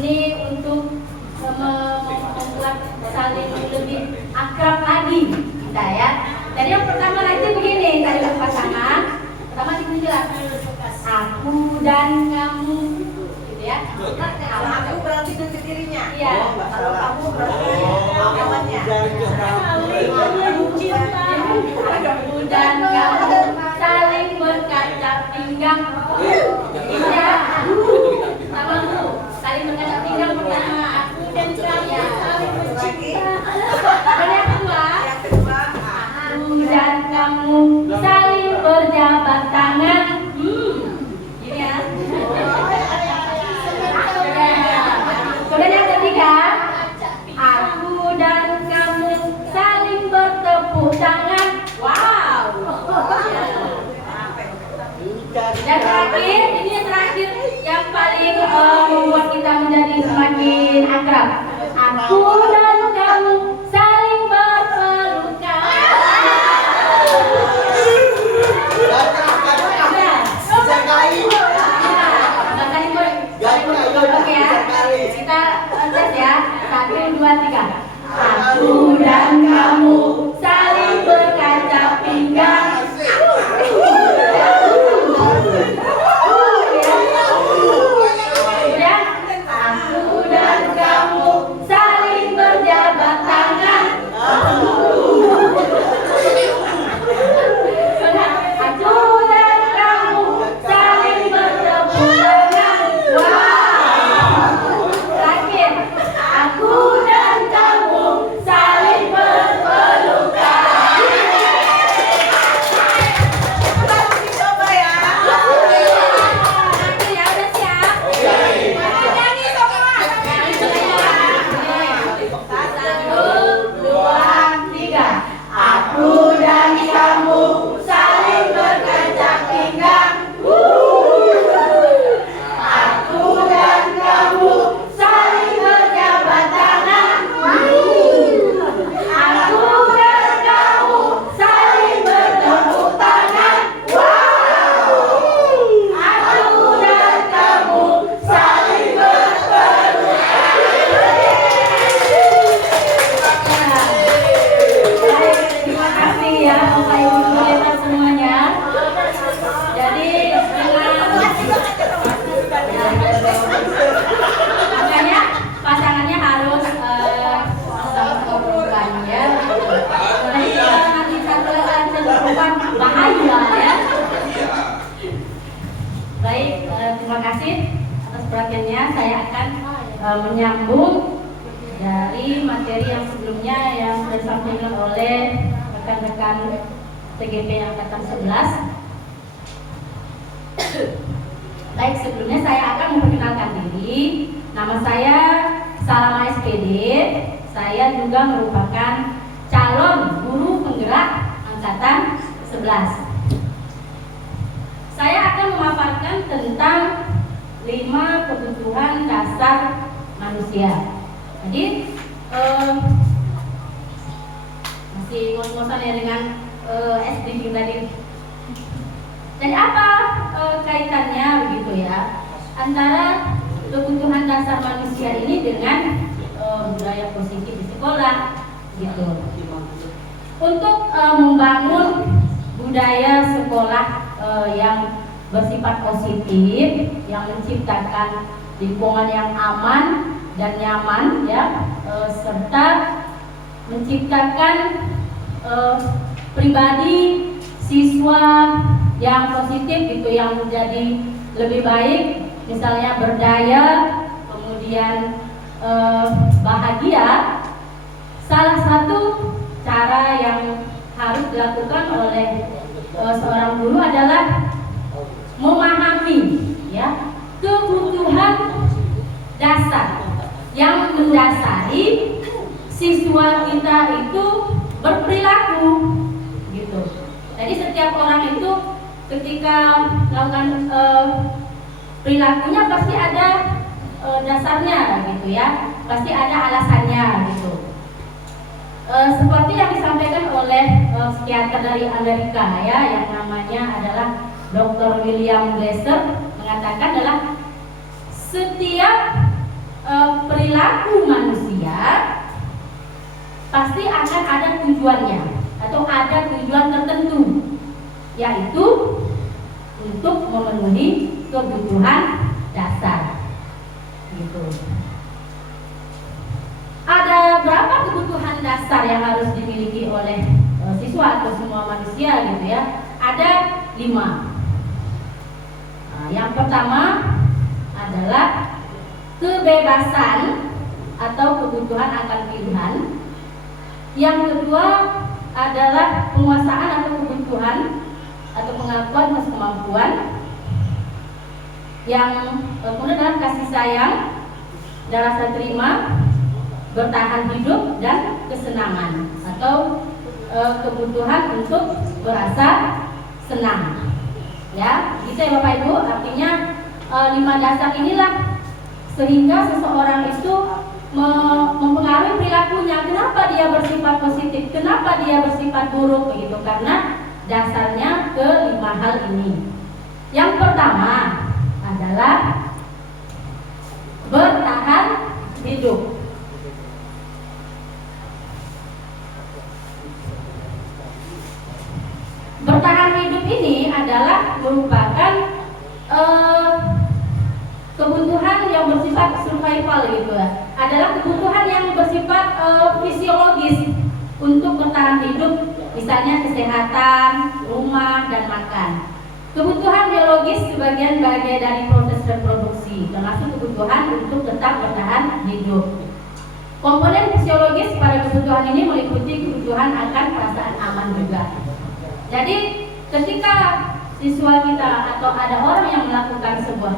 ini untuk membuat saling lebih akrab lagi kita, ya. Jadi yang pertama nanti begini, tadi berpasangan. Pertama dibilang aku dan kamu, gitu ya. Kalau aku berarti dengan dirinya. Iya. Kalau kamu berarti lawannya. Aku dan kamu saling berkaca pinggang. Iya. Sama Bu, saling berkaca pinggang pertama. Aku dan kamu saling bercinta. Dan yang kedua, aku dan kamu saling berjabat tangan. Gini ya. Kemudian yang ketiga, aku dan kamu saling bertepuk tangan. Wow. Dan terakhir, ini yang terakhir yang paling membuat kita menjadi semakin akrab. Aku dan kamu saling berpelukan. Oke ya, kita tes ya. 1, 2, 3. Aku dan kamu saling berkaca pinggang. Ya, aku dan kamu saling berjabat tangan. Aku dan kamu saling bertepuk tangan. Wow. Terakhir, aku dan kamu saling berpelukan. Coba ya. Nanti ya, udah siap? Nyanyi semua. Nyanyi semua. 1, 2, 3. Aku dan kamu saling berkaca pinggang. Aku dan kamu saling berjabat tangan. Aku dan kamu saling bertepuk tangan. Aku dan kamu saling berpelukan. Terima kasih ya Bapak Ibu hebat semuanya. Jadi makanya pasangannya harus sama perempuan ya. Jadi kalau nanti satu perempuan bahaya ya. Baik, terima kasih atas perhatiannya. Saya akan menyambung dari materi yang sebelumnya yang sudah disampaikan oleh rekan-rekan TGP Angkatan 11. Baik, sebelumnya saya akan memperkenalkan diri. Nama saya Salama SPD. Saya juga merupakan calon guru penggerak Angkatan 11. Saya akan memaparkan tentang 5 kebutuhan dasar manusia. Jadi masih ngos-ngosan ya dengan SDG tadi. Jadi apa kaitannya begitu ya antara kebutuhan dasar manusia ini dengan budaya positif di sekolah, gitu. Untuk membangun budaya sekolah yang bersifat positif, yang menciptakan lingkungan yang aman dan nyaman, ya, serta menciptakan pribadi siswa yang positif gitu, yang menjadi lebih baik, misalnya berdaya, kemudian bahagia. Salah satu cara yang harus dilakukan oleh seorang guru adalah memahami, ya, kebutuhan dasar yang mendasari siswa kita itu berperilaku gitu. Jadi setiap orang itu ketika melakukan perilakunya pasti ada dasarnya gitu, ya, pasti ada alasannya gitu. Seperti yang disampaikan oleh psikiater dari Amerika, ya, yang namanya adalah Dr. William Glasser, mengatakan adalah setiap perilaku manusia pasti akan ada tujuannya atau ada tujuan tertentu, yaitu untuk memenuhi kebutuhan dasar gitu. Ada berapa kebutuhan dasar yang harus dimiliki oleh siswa atau semua manusia gitu, ya? Ada 5. Nah, yang pertama adalah kebebasan atau kebutuhan akan pilihan. Yang kedua adalah penguasaan atau kebutuhan atau pengakuan atas kemampuan. Yang kemudian adalah kasih sayang dan rasa terima, bertahan hidup, dan kesenangan atau kebutuhan untuk merasa senang, ya, gitu ya Bapak Ibu. Artinya 5 dasar inilah sehingga seseorang itu mempengaruhi perilakunya. Kenapa dia bersifat positif, kenapa dia bersifat buruk begitu, karena dasarnya ke 5 hal ini. Yang pertama adalah bertahan hidup. Bertahan hidup ini adalah merupakan kebutuhan yang bersifat survival gitu, adalah kebutuhan yang bersifat fisiologis untuk bertahan hidup, misalnya kesehatan, rumah, dan makan. Kebutuhan biologis sebagian bagian dari proses reproduksi, termasuk kebutuhan untuk tetap bertahan hidup. Komponen fisiologis pada kebutuhan ini meliputi kebutuhan akan perasaan aman juga. Jadi ketika siswa kita atau ada orang yang melakukan sebuah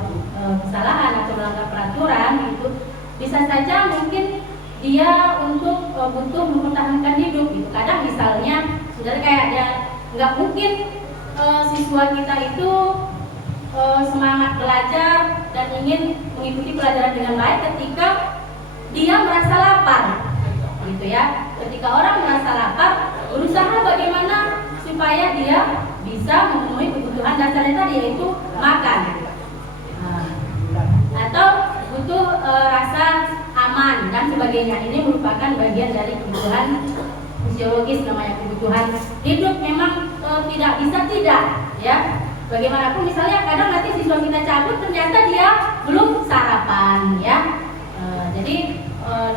kesalahan atau melanggar peraturan itu, bisa saja mungkin dia untuk butuh mempertahankan hidup gitu. Kadang misalnya sudah kayak dia nggak mungkin siswa kita itu semangat belajar dan ingin mengikuti pelajaran dengan baik ketika dia merasa lapar gitu, ya. Ketika orang merasa lapar, berusaha bagaimana supaya dia bisa memenuhi kebutuhan dasarnya tadi, yaitu makan, atau butuh rasa aman dan sebagainya. Ini merupakan bagian dari kebutuhan fisiologis, namanya kebutuhan hidup. Memang tidak bisa tidak, ya. Bagaimanapun misalnya kadang nanti siswa kita cabut ternyata dia belum sarapan, ya. Jadi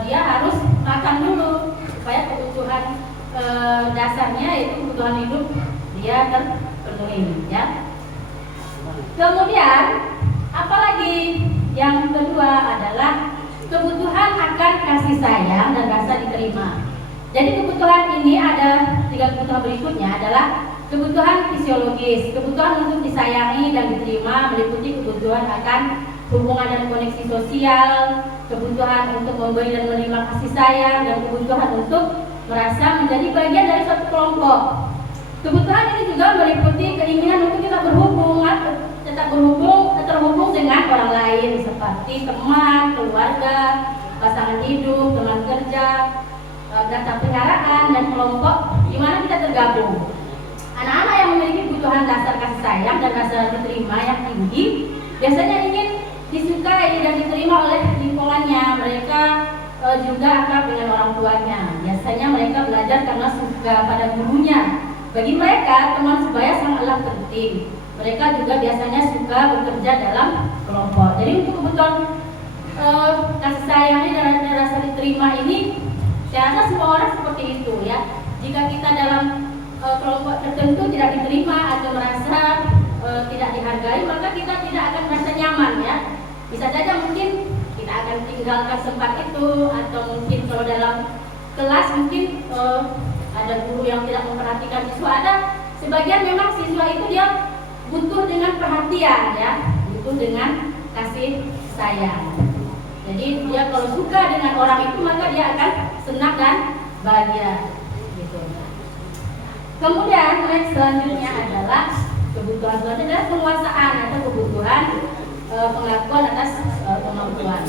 dia harus makan dulu supaya kebutuhan dasarnya, yaitu kebutuhan hidup, dia terpenuhi, ya. Kemudian apalagi yang kedua adalah kebutuhan akan kasih sayang dan rasa diterima. Jadi kebutuhan ini ada 3 kebutuhan berikutnya adalah kebutuhan fisiologis, kebutuhan untuk disayangi dan diterima, meliputi kebutuhan akan hubungan dan koneksi sosial, kebutuhan untuk memberi dan menerima kasih sayang, dan kebutuhan untuk merasa menjadi bagian dari suatu kelompok. Kebutuhan ini juga meliputi keinginan untuk kita terhubung dengan orang lain seperti teman, keluarga, pasangan hidup, teman kerja, data peliharaan, dan kelompok di mana kita tergabung. Anak-anak yang memiliki kebutuhan dasar kasih sayang dan rasa diterima yang tinggi biasanya ingin disukai dan diterima oleh lingkungannya. Mereka juga akrab dengan orang tuanya. Biasanya mereka belajar karena suka pada gurunya. Bagi mereka teman sebaya sangatlah penting. Mereka juga biasanya suka bekerja dalam kelompok. Jadi untuk kebutuhan kasih sayang ini dan rasa diterima ini, saya rasa semua orang seperti itu ya. Jika kita dalam kelompok tertentu tidak diterima atau merasa tidak dihargai, maka kita tidak akan merasa nyaman ya. Bisa saja mungkin kita akan tinggalkan tempat itu, atau mungkin kalau dalam kelas mungkin ada guru yang tidak memperhatikan siswa. Ada sebagian memang siswa itu dia butuh dengan perhatian ya, butuh dengan kasih sayang. Jadi dia kalau suka dengan orang itu maka dia akan senang dan bahagia gitu. Kemudian next selanjutnya adalah kebutuhan selanjutnya adalah penguasaan atau kebutuhan pengakuan atas kemampuan.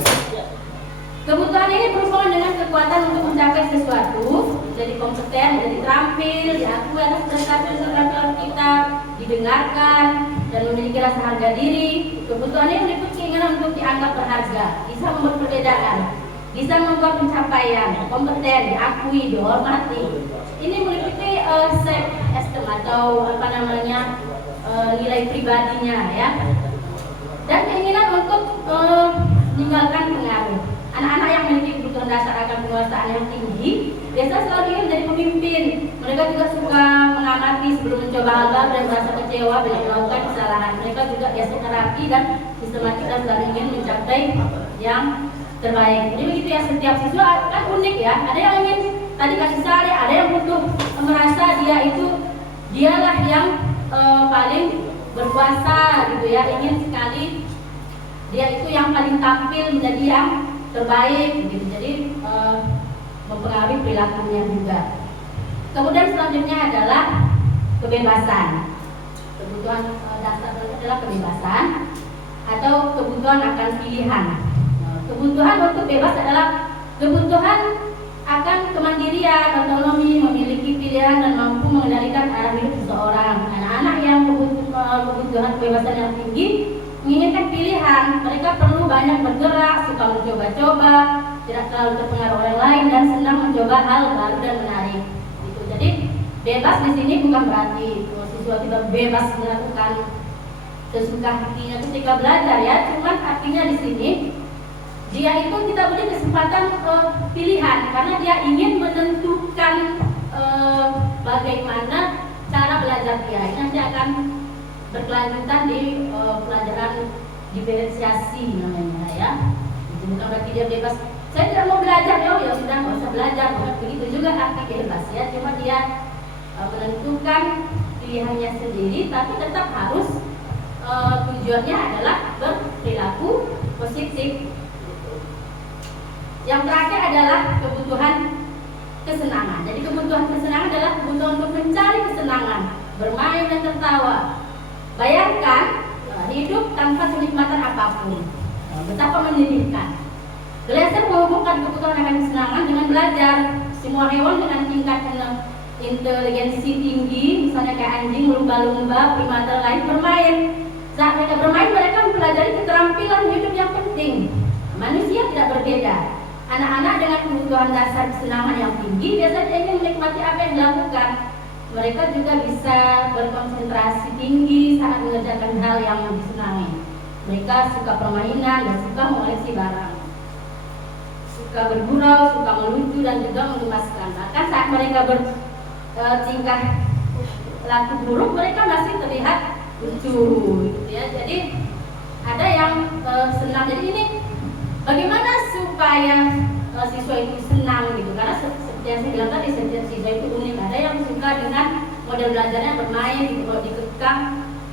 Kebutuhan ini berhubungan dengan kekuatan untuk mencapai sesuatu, jadi kompeten, jadi terampil, diakui atas prestasi keterampilan kita, didengarkan, dan memiliki rasa harga diri. Kebutuhan ini meliputi keinginan untuk dianggap berharga, bisa membuat perbedaan, bisa membuat pencapaian, kompeten, diakui, dihormati. Ini meliputi self-esteem atau nilai pribadinya ya. Dan keinginan untuk meninggalkan pengaruh. Anak-anak yang memiliki kebutuhan dasar akan penguasaan yang tinggi biasa selalu ingin menjadi pemimpin. Mereka juga suka mengamati sebelum mencoba hal baru dan merasa kecewa bila melakukan kesalahan. Mereka juga biasa rapi dan sistematik dan selalu ingin mencapai yang terbaik. Jadi begitu ya, setiap siswa kan unik ya. Ada yang ingin tadi kasih sayang, ada yang butuh merasa dialah yang paling berkuasa gitu ya, ingin sekali dia itu yang paling tampil menjadi yang terbaik gitu. Jadi mempengaruhi perilakunya juga. Kemudian selanjutnya adalah kebebasan. Kebutuhan dasar adalah kebebasan atau kebutuhan akan pilihan. Kebutuhan untuk bebas adalah kebutuhan akan kemandirian, otonomi, memiliki pilihan dan mampu mengendalikan arah hidup seseorang. Anak-anak yang kebutuhan kebebasan yang tinggi menginginkan pilihan. Mereka perlu banyak bergerak, suka mencoba-coba, tidak terlalu terpengaruh orang lain, dan senang mencoba hal baru dan menarik. Gitu. Jadi bebas di sini bukan berarti siswa tidak bebas melakukan sesuka hatinya ketika belajar ya. Cuman artinya di sini dia itu kita beri kesempatan pilihan karena dia ingin menentukan bagaimana cara belajar dia. Ini nanti akan berkelanjutan di pelajaran diferensiasi namanya ya. Itu bukan berarti dia bebas. Saya tidak mau belajar, ya sudah nggak usah belajar. Bukan begitu juga arti bebas ya. Cuma dia menentukan pilihannya sendiri, tapi tetap harus tujuannya adalah berperilaku positif. Yang terakhir adalah kebutuhan kesenangan. Jadi kebutuhan kesenangan adalah kebutuhan untuk mencari kesenangan, bermain dan tertawa. Bayangkan hidup tanpa kenikmatan apapun, betapa menyedihkan. Glaser menghubungkan kebutuhan akan kesenangan dengan belajar. Semua hewan dengan tingkat inteligensi tinggi, misalnya kayak anjing, lumba-lumba, primata lain bermain. Saat mereka bermain, mereka mempelajari keterampilan hidup yang penting. Manusia tidak berbeda. Anak-anak dengan kebutuhan dasar kesenangan yang tinggi biasanya ingin menikmati apa yang dilakukan. Mereka juga bisa berkonsentrasi tinggi saat mengerjakan hal yang disenangi. Mereka suka permainan dan suka mengoleksi barang, suka bergurau, suka melucu dan juga menggemaskan. Bahkan saat mereka bertingkah laku buruk, mereka masih terlihat lucu gitu ya. Jadi ada yang senang. Jadi ini bagaimana supaya siswa itu senang gitu, karena seperti yang saya bilang tadi, setiap siswa itu unik. Ada yang suka dengan model belajarnya bermain gitu, kalau dikekang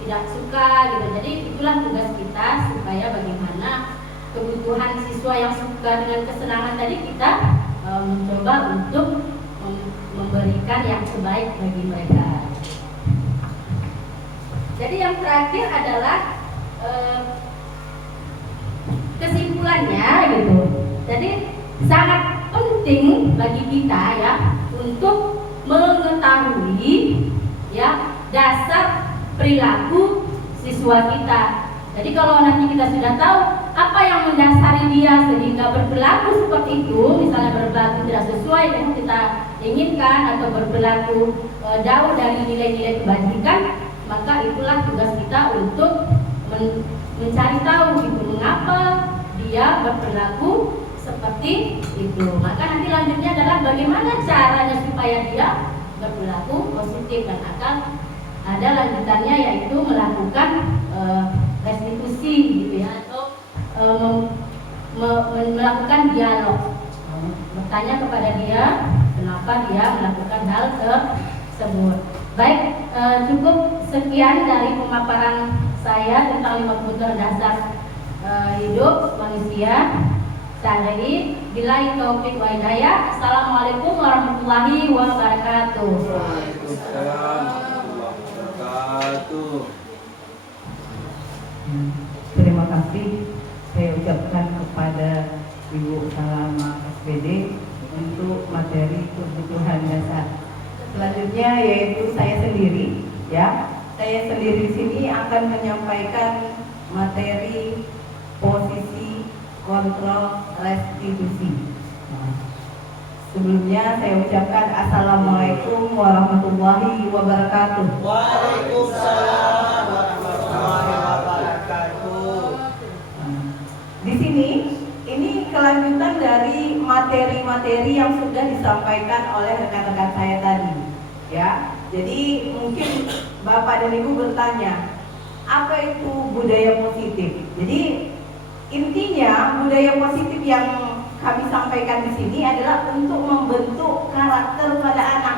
tidak suka gitu. Jadi itulah tugas kita, supaya bagaimana kebutuhan siswa yang suka dengan kesenangan tadi kita mencoba untuk memberikan yang terbaik bagi mereka. Jadi yang terakhir adalah kesimpulannya gitu. Jadi sangat penting bagi kita ya untuk mengetahui ya dasar perilaku siswa kita. Jadi kalau nanti kita sudah tahu apa yang mendasari dia sehingga berperilaku seperti itu, misalnya berperilaku tidak sesuai dengan kita inginkan atau berperilaku jauh dari nilai-nilai kebajikan, maka itulah tugas kita untuk mencari tahu gitu mengapa dia berperilaku seperti itu. Maka nanti lanjutnya adalah bagaimana caranya supaya dia berperilaku positif, dan akan ada lanjutannya yaitu melakukan restitusi gitu ya, atau melakukan dialog, bertanya kepada dia kenapa dia melakukan hal tersebut. Baik, cukup sekian dari pemaparan saya tentang 5 kebutuhan dasar hidup manusia. Sehari billahi taufik wa hidayah. Assalamualaikum warahmatullahi wabarakatuh. Waalaikumsalam warahmatullahi wabarakatuh. Terima kasih saya ucapkan kepada Ibu Salama SPD untuk materi kebutuhan dasar. Selanjutnya yaitu saya sendiri, ya. Saya sendiri di sini akan menyampaikan materi posisi kontrol restitusi. Sebelumnya saya ucapkan Assalamualaikum warahmatullahi wabarakatuh. Waalaikumsalam warahmatullahi wabarakatuh. Di sini ini kelanjutan dari materi-materi yang sudah disampaikan oleh rekan-rekan saya tadi, ya. Jadi mungkin Bapak dan Ibu bertanya, apa itu budaya positif? Jadi intinya budaya positif yang kami sampaikan di sini adalah untuk membentuk karakter pada anak,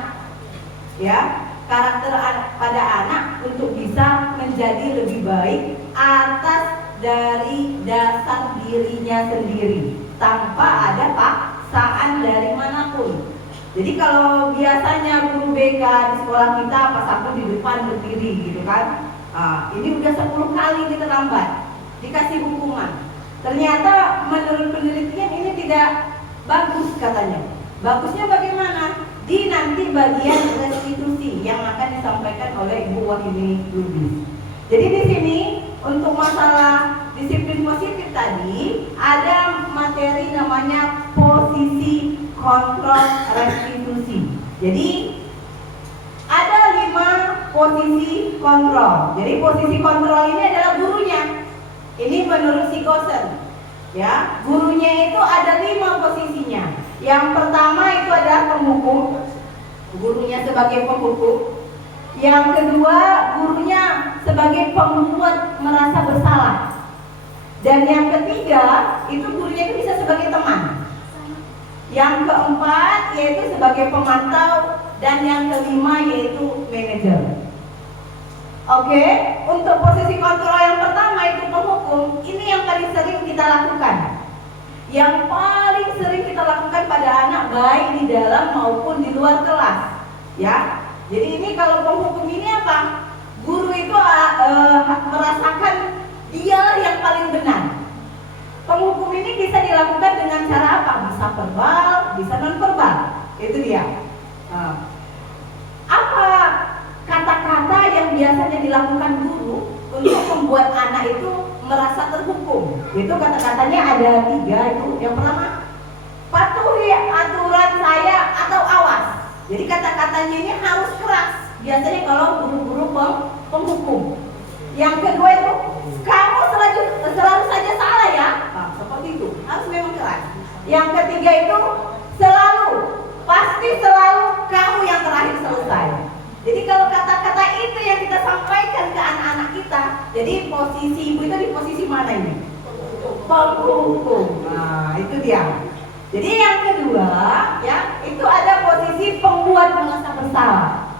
ya, karakter pada anak untuk bisa menjadi lebih baik atas dari dasar dirinya sendiri tanpa ada paksaan dari manapun. Jadi kalau biasanya guru BK di sekolah kita pas aku di depan berdiri gitu kan, ini udah 10 kali kita terlambat dikasih hukuman. Ternyata menurut penelitian ini tidak bagus katanya. Bagusnya bagaimana? Di nanti bagian restitusi yang akan disampaikan oleh Ibu Wahini Lubis. Jadi di sini untuk masalah disiplin positif tadi ada materi namanya posisi kontrol restitusi. Jadi ada 5 posisi kontrol. Jadi posisi kontrol ini adalah gurunya. Ini menurut Sikosen, ya, gurunya itu ada 5 posisinya. Yang pertama itu adalah penghukum, gurunya sebagai penghukum. Yang kedua, gurunya sebagai pembuat merasa bersalah. Dan yang ketiga, itu gurunya itu bisa sebagai teman. Yang keempat yaitu sebagai pemantau, dan yang kelima yaitu manajer. Oke, untuk posisi kontrol yang pertama itu penghukum. Ini yang paling sering kita lakukan. Yang paling sering kita lakukan pada anak baik di dalam maupun di luar kelas, ya. Jadi ini kalau penghukum ini apa? Guru itu merasakan dia yang paling benar. Penghukum ini bisa dilakukan dengan cara apa? Bisa verbal, bisa non verbal. Itu dia. Apa kata-kata yang biasanya dilakukan guru untuk membuat anak itu merasa terhukum? Itu kata-katanya ada 3 itu. Yang pertama, patuhi aturan saya atau awas. Jadi kata-katanya ini harus keras. Biasanya kalau guru-guru penghukum. Yang kedua itu, kamu selalu saja salah ya. Nah, seperti itu. Harus memang keras. Yang ketiga itu, pasti selalu kamu yang terakhir selesai. Jadi kalau kata-kata itu yang kita sampaikan ke anak-anak kita, jadi posisi ibu itu di posisi mana ini? Penghukum. Nah, itu dia. Jadi yang kedua, ya, itu ada posisi pembuat merasa bersalah.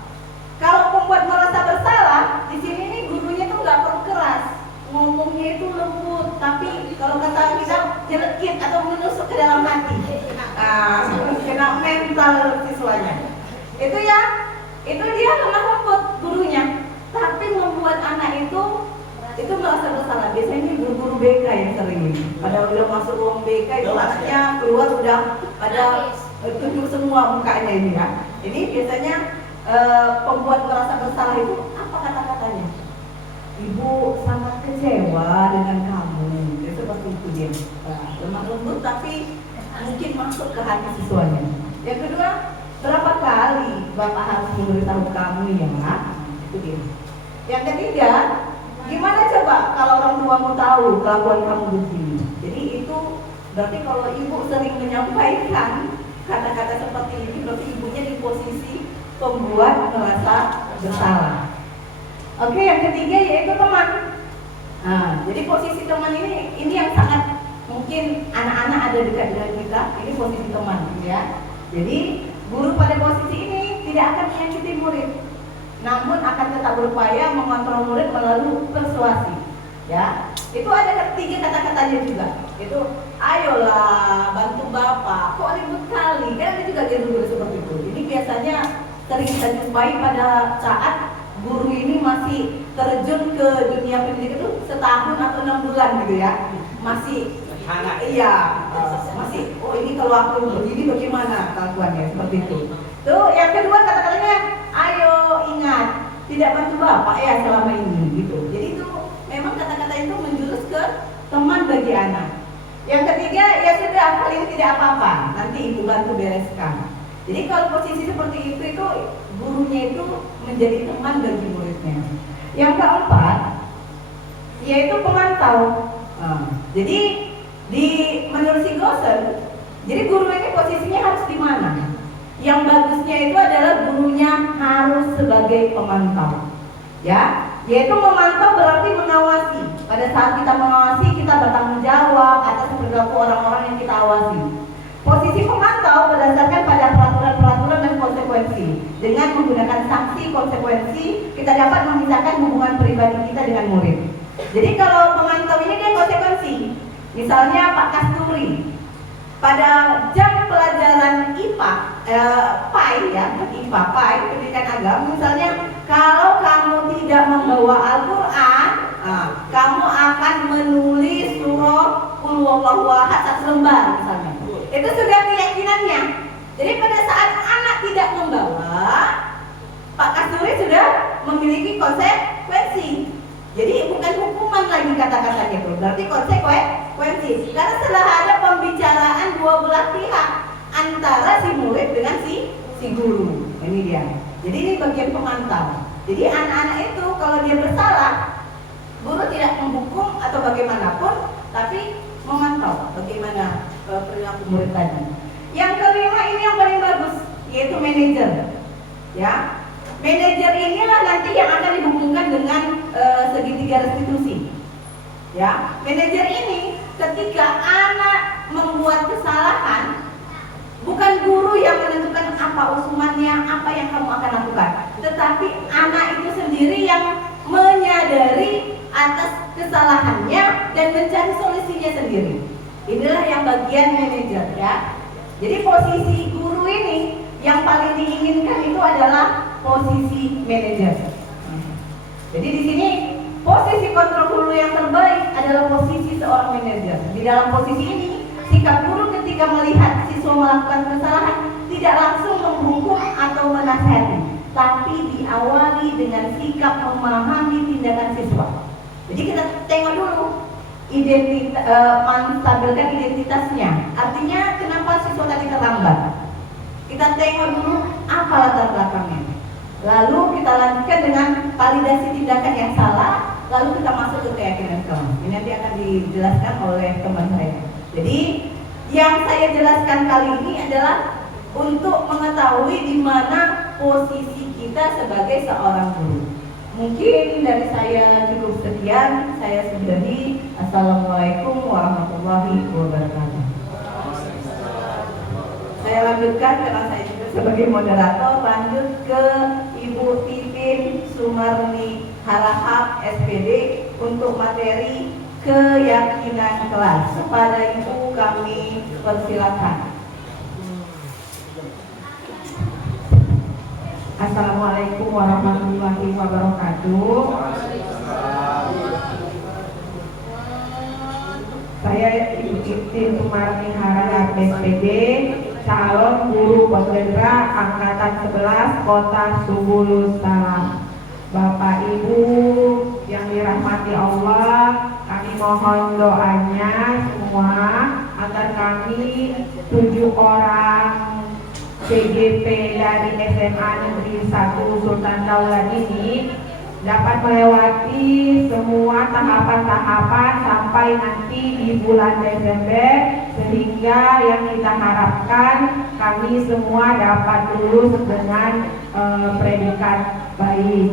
Kalau pembuat merasa bersalah, di sini nih gurunya tuh nggak perlu keras, ngomongnya itu lembut, tapi kalau kata kita jelekit atau menusuk ke dalam hati. Kena mental siswanya. Itu dia lemah lembut gurunya, tapi membuat anak itu merasa bersalah. Biasanya ini guru-guru BK yang sering ini. Padahal udah masuk ruang BK itu anaknya keluar udah pada tunjuk semua mukanya ini ya. Ini biasanya pembuat merasa bersalah itu apa kata-katanya? ibu sangat kecewa dengan kamu. Ya, seperti itu dia. Lemah lembut tapi mungkin masuk ke hati siswanya. Yang kedua, berapa kali bapak harus memberitahu kamu ya? Itu dia. Yang ketiga, gimana coba kalau orang tuamu tahu kelakuan kamu begini? Jadi itu berarti kalau ibu sering menyampaikan kata-kata seperti ini, berarti ibunya di posisi pembuat merasa bersalah. Oke, yang ketiga yaitu teman. Nah, jadi posisi teman ini yang sangat mungkin anak-anak ada dekat dengan kita, ini posisi teman, ya. Jadi guru pada posisi ini tidak akan menyakiti murid, namun akan tetap berupaya mengontrol murid melalui persuasi, ya. Itu ada tiga kata-katanya juga. Itu ayolah bantu bapak, kok ribut kali, kan ada juga guru-guru seperti itu. Ini biasanya sering kita jumpai pada saat guru ini masih terjun ke dunia pendidikan itu setahun atau 6 bulan gitu ya, masih hangat. Iya, masih oh ini kalau aku begini bagaimana kelakuannya, seperti itu. Tuh yang kedua kata-katanya, ayo ingat tidak bantu bapak ya selama ini gitu. Jadi itu memang kata-kata itu menjurus ke teman bagi anak. Yang ketiga, ya sudah kali ini tidak apa-apa, nanti ibu bantu bereskan. Jadi kalau posisi seperti itu gurunya itu menjadi teman bagi muridnya. Yang keempat, yaitu pemantau. Jadi menurut si Gosen, jadi guru ini posisinya harus di mana? Yang bagusnya itu adalah gurunya harus sebagai pemantau, ya, yaitu memantau berarti mengawasi. Pada saat kita mengawasi, kita bertanggung jawab atas perilaku orang-orang yang kita awasi. Posisi pemantau berdasarkan pada peraturan-peraturan dan konsekuensi. Dengan menggunakan sanksi konsekuensi, kita dapat memisahkan hubungan pribadi kita dengan murid. Jadi kalau pemantau ini dia konsekuensi. Misalnya Pak Kasturi, pada jam pelajaran IPA, PAI ya, IPA, PAI, pendidikan agama, misalnya kalau kamu tidak membawa Al-Quran, kamu akan menulis surah Qul Huwallahu Ahad 1 lembar misalnya. Itu sudah keyakinannya. Jadi pada saat anak tidak membawa, Pak Kasturi sudah memiliki konsekuensi. Jadi bukan hukuman lagi kata-katanya itu, berarti konsekuensi. Karena setelah ada pembicaraan dua belah pihak antara si murid dengan si guru. Ini dia. Jadi ini bagian pemantau. Jadi anak-anak itu kalau dia bersalah, guru tidak menghukum atau bagaimanapun, tapi memantau bagaimana perilaku murid tadi. Yang kelima ini yang paling bagus, yaitu manajer. Ya. Manajer inilah nanti yang akan dihubungkan dengan segitiga restitusi. Ya, manajer ini ketika anak membuat kesalahan, bukan guru yang menentukan apa hukumannya, apa yang kamu akan lakukan, tetapi anak itu sendiri yang menyadari atas kesalahannya dan mencari solusinya sendiri. Inilah yang bagian manajer, ya. Jadi posisi guru ini yang paling diinginkan itu adalah posisi manajer. Jadi di sini posisi kontrol guru yang terbaik adalah posisi seorang manajer. Di dalam posisi ini, sikap guru ketika melihat siswa melakukan kesalahan tidak langsung menghukum atau menasihati, tapi diawali dengan sikap memahami tindakan siswa. Jadi kita tengok dulu menstabilkan identitasnya. Artinya kenapa siswa tadi terlambat? Kita tengok dulu apa latar belakangnya. Lalu kita lanjutkan dengan validasi tindakan yang salah, lalu kita masuk ke keyakinan kelas. Ini nanti akan dijelaskan oleh teman saya. Jadi yang saya jelaskan kali ini adalah untuk mengetahui di mana posisi kita sebagai seorang guru. Mungkin dari saya cukup sekian, saya sudahi. Assalamualaikum warahmatullahi wabarakatuh. Saya lanjutkan karena saya juga sebagai moderator, lanjut ke Ibu Titin Sumarni Harahap SPD untuk materi keyakinan kelas. Kepada Ibu kami persilakan. Assalamualaikum warahmatullahi wabarakatuh. Saya Ibu Titin Sumarni Harahap SPD, calon guru penggerak angkatan 11 Kota Subulus Salam. Bapak Ibu yang dirahmati Allah, kami mohon doanya semua agar kami 7 orang CGP dari SMA Negeri 1 Sultan Daulat ini dapat melewati semua tahapan-tahapan sampai nanti di bulan Desember, sehingga yang kita harapkan kami semua dapat lulus dengan predikat baik.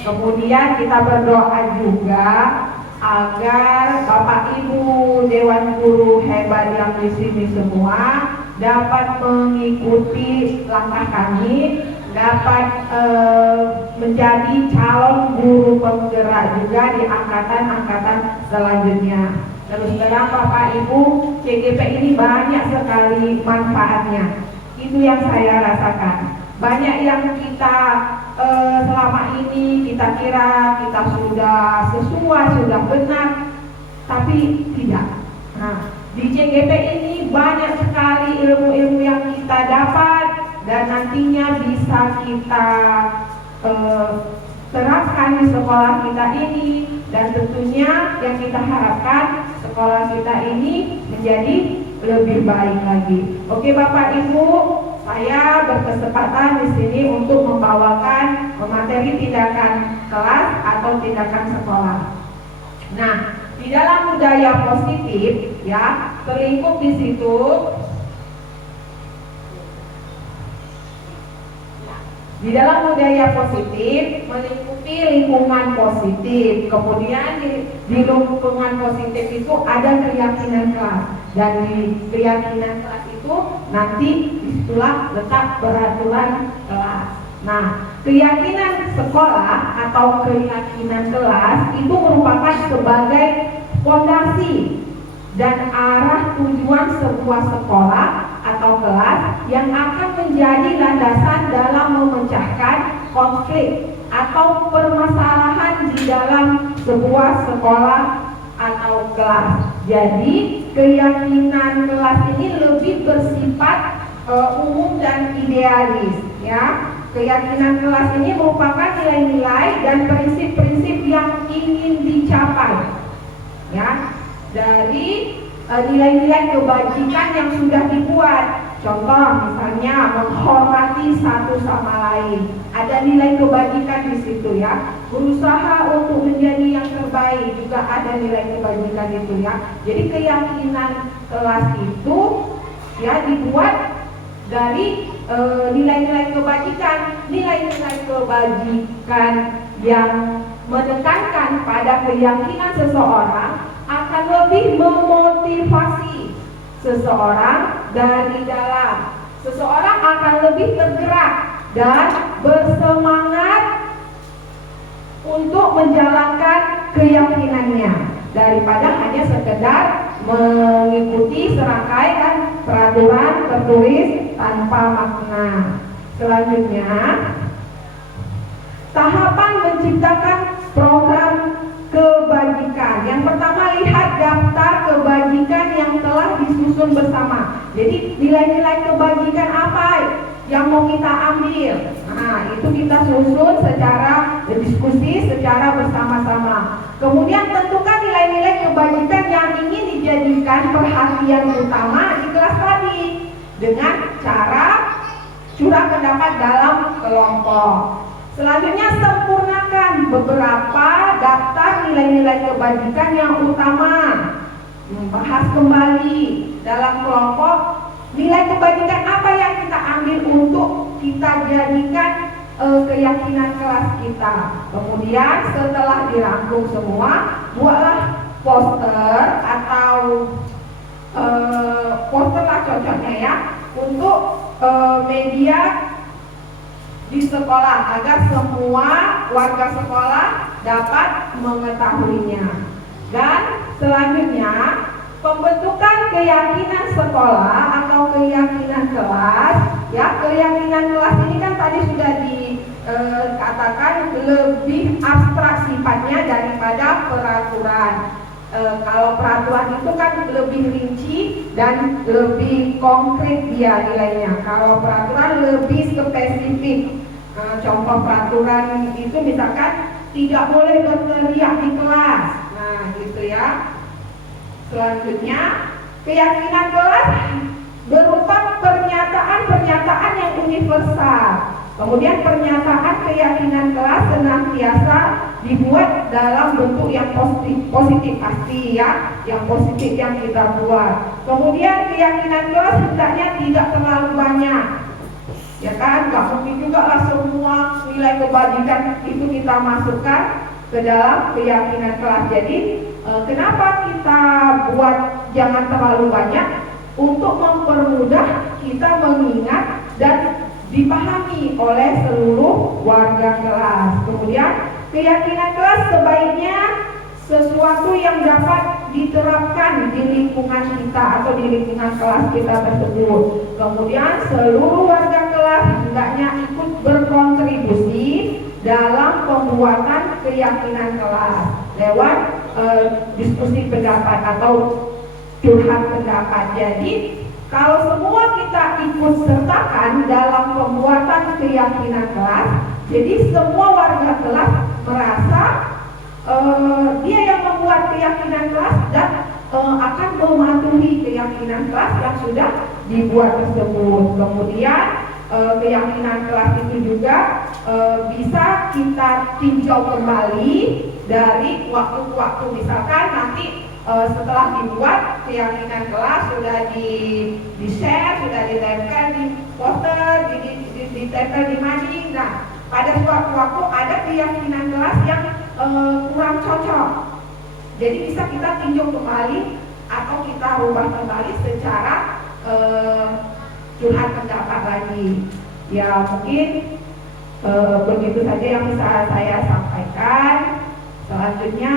Kemudian kita berdoa juga agar Bapak Ibu Dewan Guru hebat yang di sini semua dapat mengikuti langkah kami, dapat menjadi calon guru penggerak juga di angkatan-angkatan selanjutnya. Terus terang Bapak Ibu, CGP ini banyak sekali manfaatnya. Itu yang saya rasakan. Banyak yang kita selama ini kita kira kita sudah sesuai, sudah benar, tapi tidak. Nah, di CGP ini banyak sekali ilmu-ilmu yang kita dapat dan nantinya bisa kita terapkan di sekolah kita ini, dan tentunya yang kita harapkan sekolah kita ini menjadi lebih baik lagi. Oke Bapak Ibu, saya berkesempatan di sini untuk membawakan materi tindakan kelas atau tindakan sekolah. Nah, di dalam budaya positif ya, terlingkup di situ di dalam budaya positif melingkupi lingkungan positif. Kemudian di lingkungan positif itu ada keyakinan kelas, dan di keyakinan kelas itu nanti disitulah letak peraturan kelas. Nah, keyakinan sekolah atau keyakinan kelas itu merupakan sebagai fondasi dan arah tujuan sebuah sekolah atau kelas yang akan menjadi landasan dalam memecahkan konflik atau permasalahan di dalam sebuah sekolah atau kelas. Jadi keyakinan kelas ini lebih bersifat umum dan idealis ya. Keyakinan kelas ini merupakan nilai-nilai dan prinsip-prinsip yang ingin dicapai ya, dari nilai-nilai kebajikan yang sudah dibuat. Contoh misalnya menghormati satu sama lain, ada nilai kebajikan di situ ya. Berusaha untuk menjadi yang terbaik juga ada nilai kebajikan itu ya. Jadi keyakinan kelas itu ya dibuat dari nilai-nilai kebajikan. Nilai-nilai kebajikan yang menekankan pada keyakinan seseorang akan lebih memotivasi seseorang dari dalam. Seseorang akan lebih tergerak dan bersemangat untuk menjalankan keyakinannya daripada hanya sekedar mengikuti serangkaian peraturan tertulis tanpa makna. Selanjutnya, tahapan menciptakan program kebajikan. Yang pertama, lihat daftar kebajikan yang telah disusun bersama. Jadi nilai-nilai kebajikan apa yang mau kita ambil? Nah, itu kita susun secara diskusi, secara bersama-sama. Kemudian tentukan nilai-nilai kebajikan yang ingin dijadikan perhatian utama di kelas tadi dengan cara curah pendapat dalam kelompok. Selanjutnya, sempurnakan beberapa daftar nilai-nilai kebajikan yang utama. Bahas kembali dalam kelompok nilai kebajikan apa yang kita ambil untuk kita jadikan keyakinan kelas kita. Kemudian setelah dirangkum semua, buatlah poster atau poster lah cocoknya ya, untuk media di sekolah agar semua warga sekolah dapat mengetahuinya. Dan selanjutnya, pembentukan keyakinan sekolah atau keyakinan kelas ya. Keyakinan kelas ini kan tadi sudah dikatakan lebih abstrak sifatnya daripada peraturan. Kalau peraturan itu kan lebih rinci dan lebih konkret dia nilainya. Kalau peraturan lebih spesifik. Contoh peraturan itu misalkan tidak boleh berteriak di kelas. Nah, gitu ya. Selanjutnya, keyakinan kelas berupa pernyataan yang universal. Kemudian pernyataan keyakinan kelas senantiasa dibuat dalam bentuk yang positif pasti ya, yang positif yang kita buat. Kemudian keyakinan kelas hendaknya tidak terlalu banyak, ya kan? Gak mungkin juga lah semua nilai kebajikan itu kita masukkan ke dalam keyakinan kelas. Jadi kenapa kita buat jangan terlalu banyak? Untuk mempermudah kita mengingat dan dipahami oleh seluruh warga kelas. Kemudian keyakinan kelas sebaiknya sesuatu yang dapat diterapkan di lingkungan kita atau di lingkungan kelas kita tersebut. Kemudian seluruh warga kelas hendaknya ikut berkontribusi dalam pembuatan keyakinan kelas lewat diskusi pendapat atau curhat pendapat. Jadi kalau semua kita ikut sertakan dalam pembuatan keyakinan kelas, jadi semua warga kelas merasa dia yang membuat keyakinan kelas dan akan mematuhi keyakinan kelas yang sudah dibuat tersebut. Kemudian keyakinan kelas itu juga bisa kita tinjau kembali dari waktu ke waktu. Misalkan nanti setelah dibuat keyakinan kelas sudah di share, sudah ditempel di poster, ditempel di mading. Nah, pada suatu waktu ada keyakinan kelas yang kurang cocok. Jadi bisa kita tinjau kembali atau kita rubah kembali secara curhat pendapat lagi. Ya mungkin begitu saja yang bisa saya sampaikan. Selanjutnya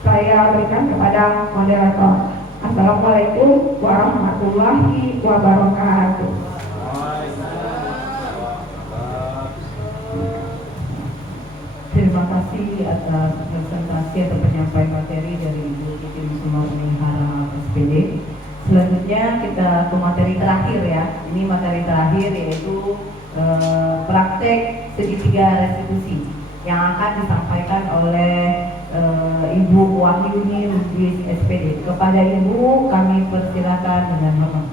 saya berikan kepada moderator. Assalamualaikum warahmatullahi wabarakatuh. Terima kasih atas presentasi atau penyampaian materi dari Ibu Titin Sumarnihara SPD. Selanjutnya kita ke materi terakhir ya. Ini materi terakhir yaitu praktek segitiga restitusi yang akan disampaikan oleh Ibu Wahyuni Lubis SPD. Kepada Ibu kami persilakan dengan hormat.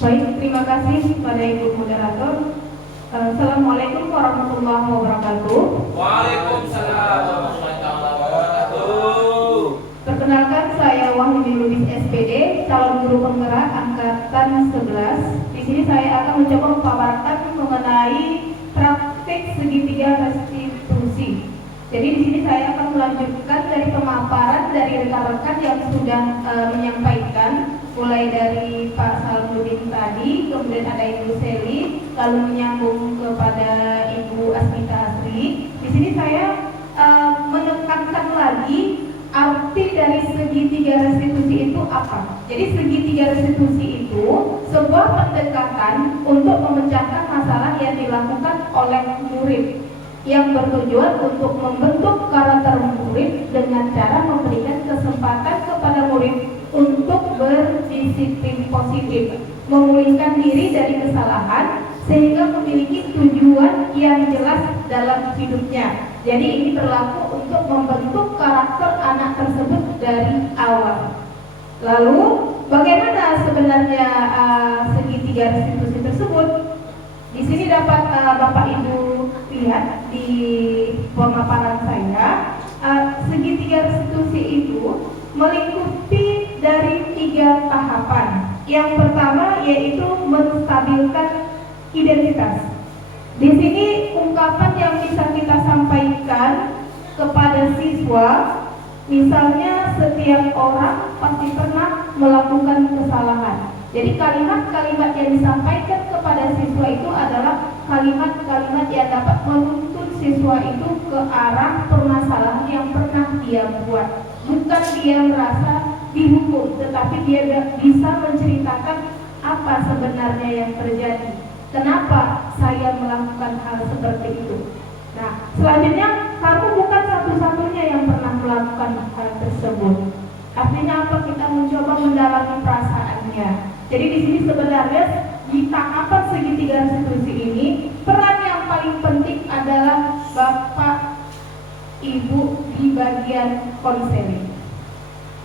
Baik, terima kasih kepada Ibu moderator. Assalamualaikum warahmatullahi wabarakatuh. Waalaikumsalam warahmatullahi wabarakatuh. Perkenalkan, saya Wahyuni Lubis SPD, calon guru penggerak angkatan 11. Di sini saya akan mencoba memaparkan mengenai praktik segitiga restitusi. Jadi di sini saya akan melanjutkan dari pemaparan dari rekan-rekan yang sudah menyampaikan, mulai dari Pak Salmudin tadi, kemudian ada Ibu Seli, lalu menyambung kepada Ibu Asmita Asri. Di sini saya menekankan lagi arti dari segitiga restitusi itu apa. Jadi segitiga restitusi itu sebuah pendekatan untuk memecahkan masalah yang dilakukan oleh murid, yang bertujuan untuk membentuk karakter murid dengan cara memberikan kesempatan kepada murid untuk berdisiplin positif, memulihkan diri dari kesalahan sehingga memiliki tujuan yang jelas dalam hidupnya. Jadi ini berlaku untuk membentuk karakter anak tersebut dari awal. Lalu bagaimana sebenarnya segitiga restitusi tersebut? Di sini dapat Bapak Ibu lihat di pemaparan saya, segitiga restitusi itu melingkupi dari 3 tahapan. Yang pertama yaitu menstabilkan identitas. Di sini ungkapan yang bisa kita sampaikan kepada siswa, misalnya setiap orang pasti pernah melakukan kesalahan. Jadi kalimat-kalimat yang disampaikan kepada siswa itu adalah kalimat-kalimat yang dapat menuntun siswa itu ke arah permasalahan yang pernah dia buat. Bukan dia merasa dihukum, tetapi dia bisa menceritakan apa sebenarnya yang terjadi. Kenapa saya melakukan hal seperti itu? Nah, selanjutnya kamu bukan satu-satunya yang pernah melakukan hal tersebut. Artinya apa? Kita mencoba mendalami perasaannya. Jadi di sini sebenarnya di tahapan segitiga restitusi ini, peran yang paling penting adalah Bapak Ibu di bagian konseling.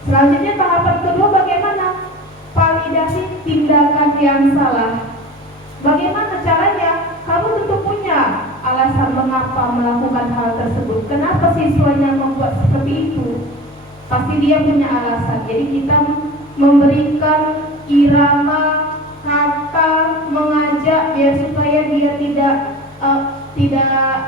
Selanjutnya tahapan kedua bagaimana? Validasi tindakan yang salah. Bagaimana caranya? Kamu tentu punya alasan mengapa melakukan hal tersebut. Kenapa siswanya membuat seperti itu? Pasti dia punya alasan. Jadi kita memberikan irama, kata, mengajak biar supaya dia tidak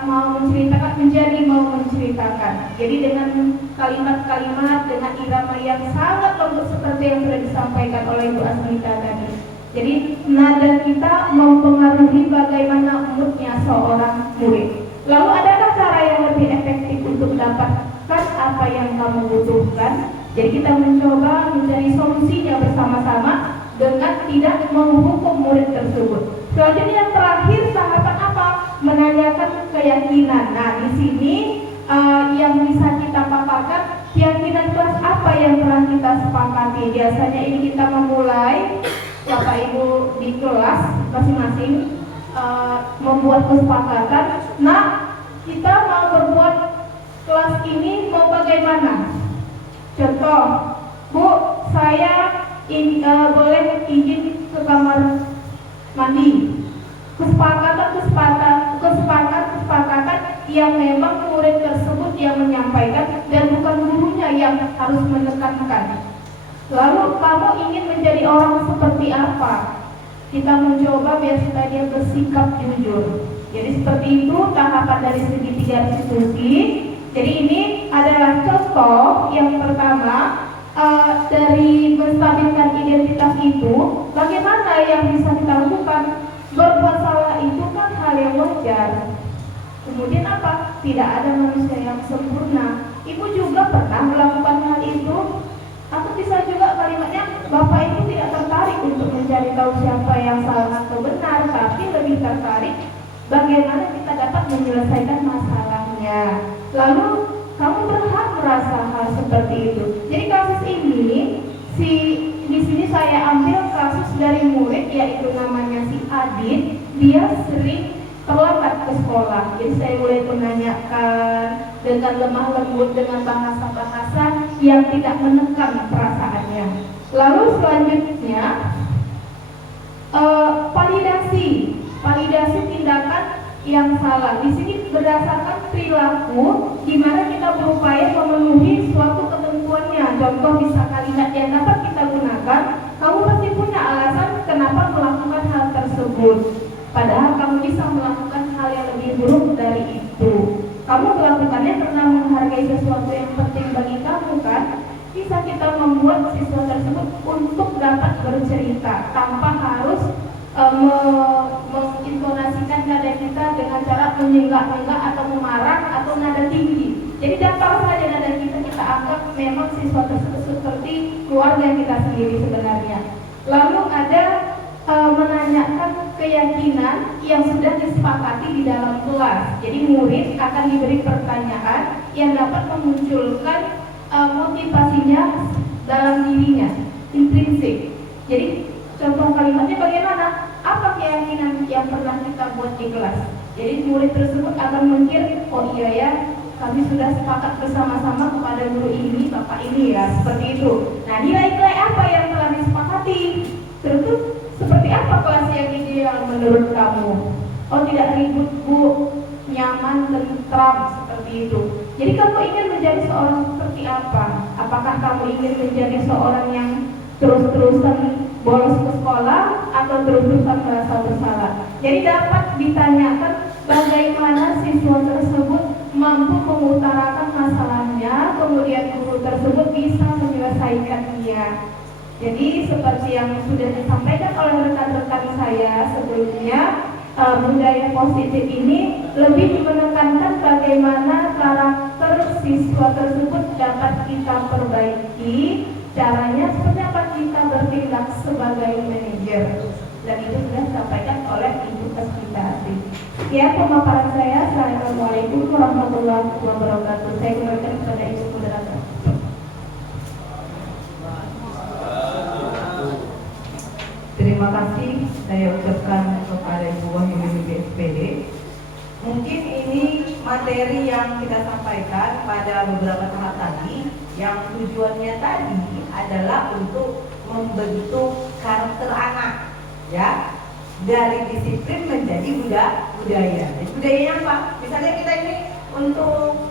mau menceritakan menjadi mau menceritakan. Jadi dengan kalimat-kalimat dengan irama yang sangat lembut seperti yang sudah disampaikan oleh Ibu Asmita tadi. Jadi nada kita mempengaruhi bagaimana moodnya seorang murid. Lalu adakah cara yang lebih efektif untuk mendapatkan apa yang kamu butuhkan? Jadi kita mencoba mencari solusinya bersama-sama dengan tidak menghukum murid tersebut. Selanjutnya yang terakhir tahapan apa? Menanyakan keyakinan. Nah di sini yang bisa kita paparkan keyakinan kelas apa yang telah kita sepakati. Biasanya ini kita memulai Bapak Ibu di kelas masing-masing membuat kesepakatan. Nah kita mau berbuat kelas ini mau bagaimana? Contoh, Bu, saya boleh izin ke kamar mandi. Kesepakatan yang memang murid tersebut yang menyampaikan dan bukan gurunya yang harus menekankan. Lalu kamu ingin menjadi orang seperti apa? Kita mencoba biar supaya dia bersikap jujur. Jadi seperti itu tahapan dari segitiga restitusi. Jadi ini adalah contoh yang pertama dari menstabilkan identitas itu. Bagaimana yang bisa kita lakukan? Berbuat salah itu kan hal yang wajar. Kemudian apa? Tidak ada manusia yang sempurna. Ibu juga pernah melakukan hal itu. Aku bisa juga kalimatnya, Bapak itu tidak tertarik untuk mencari tahu siapa yang salah atau benar, tapi lebih tertarik bagaimana kita dapat menyelesaikan masalahnya. Lalu kamu berhak merasa hal seperti itu. Jadi kasus ini di sini saya ambil kasus dari murid, yaitu namanya si Adit. Dia sering terlambat ke sekolah. Jadi saya mulai menanyakan dengan lemah lembut, dengan bahasa-bahasa yang tidak menekan perasaannya. Lalu selanjutnya validasi tindakan yang salah. Di sini berdasarkan perilaku, di mana kita berupaya memenuhi suatu ketentuannya. Contoh bisa kalimat yang dapat kita gunakan. Kamu pasti punya alasan kenapa melakukan hal tersebut. Padahal kamu bisa melakukan hal yang lebih buruk dari itu. Kamu melakukannya karena menghargai sesuatu yang penting bagi kamu kan? Bisa kita membuat siswa tersebut untuk dapat bercerita tanpa harus mengintonasikan nada kita dengan cara menyenggak-nenggak atau memarah atau nada tinggi. Jadi dapat saja nada kita anggap memang siswa tersebut seperti keluarga kita sendiri sebenarnya. Lalu ada menanyakan keyakinan yang sudah disepakati di dalam kelas. Jadi murid akan diberi pertanyaan yang dapat memunculkan motivasinya dalam dirinya, intrinsik. Jadi contoh kalimatnya bagaimana? Apa keyakinan yang pernah kita buat di kelas? Jadi murid tersebut akan mikir, oh iya ya, kami sudah sepakat bersama-sama kepada guru ini, bapak ini ya, seperti itu. Nah nilai-nilai apa yang telah disepakati? Terus seperti apa kelas yang ideal menurut kamu? Oh tidak ribut Bu, nyaman, tentram, seperti itu. Jadi kamu ingin menjadi seorang seperti apa? Apakah kamu ingin menjadi seorang yang terus-terusan bolos ke sekolah atau terus-terusan merasa bersalah? Jadi dapat ditanyakan bagaimana siswa tersebut mampu mengutarakan masalahnya, kemudian guru tersebut bisa menyelesaikannya. Jadi seperti yang sudah disampaikan oleh rekan-rekan saya sebelumnya, budaya positif ini lebih menekankan bagaimana karakter siswa tersebut dapat kita perbaiki. Caranya seperti apa kita bertindak sebagai manajer, dan itu sudah disampaikan oleh Ibu Asmita. Ya, pemaparan saya. Assalamualaikum warahmatullahi wabarakatuh. Saya kembalikan kepada Ibu Moderator. Terima kasih. Saya saya ucapkan kepada Ibu Wahyuni BSPD. Mungkin ini materi yang kita sampaikan pada beberapa tahap tadi, yang tujuannya tadi adalah untuk membentuk karakter anak, ya, dari disiplin menjadi budaya. Jadi budayanya apa? Misalnya kita ini untuk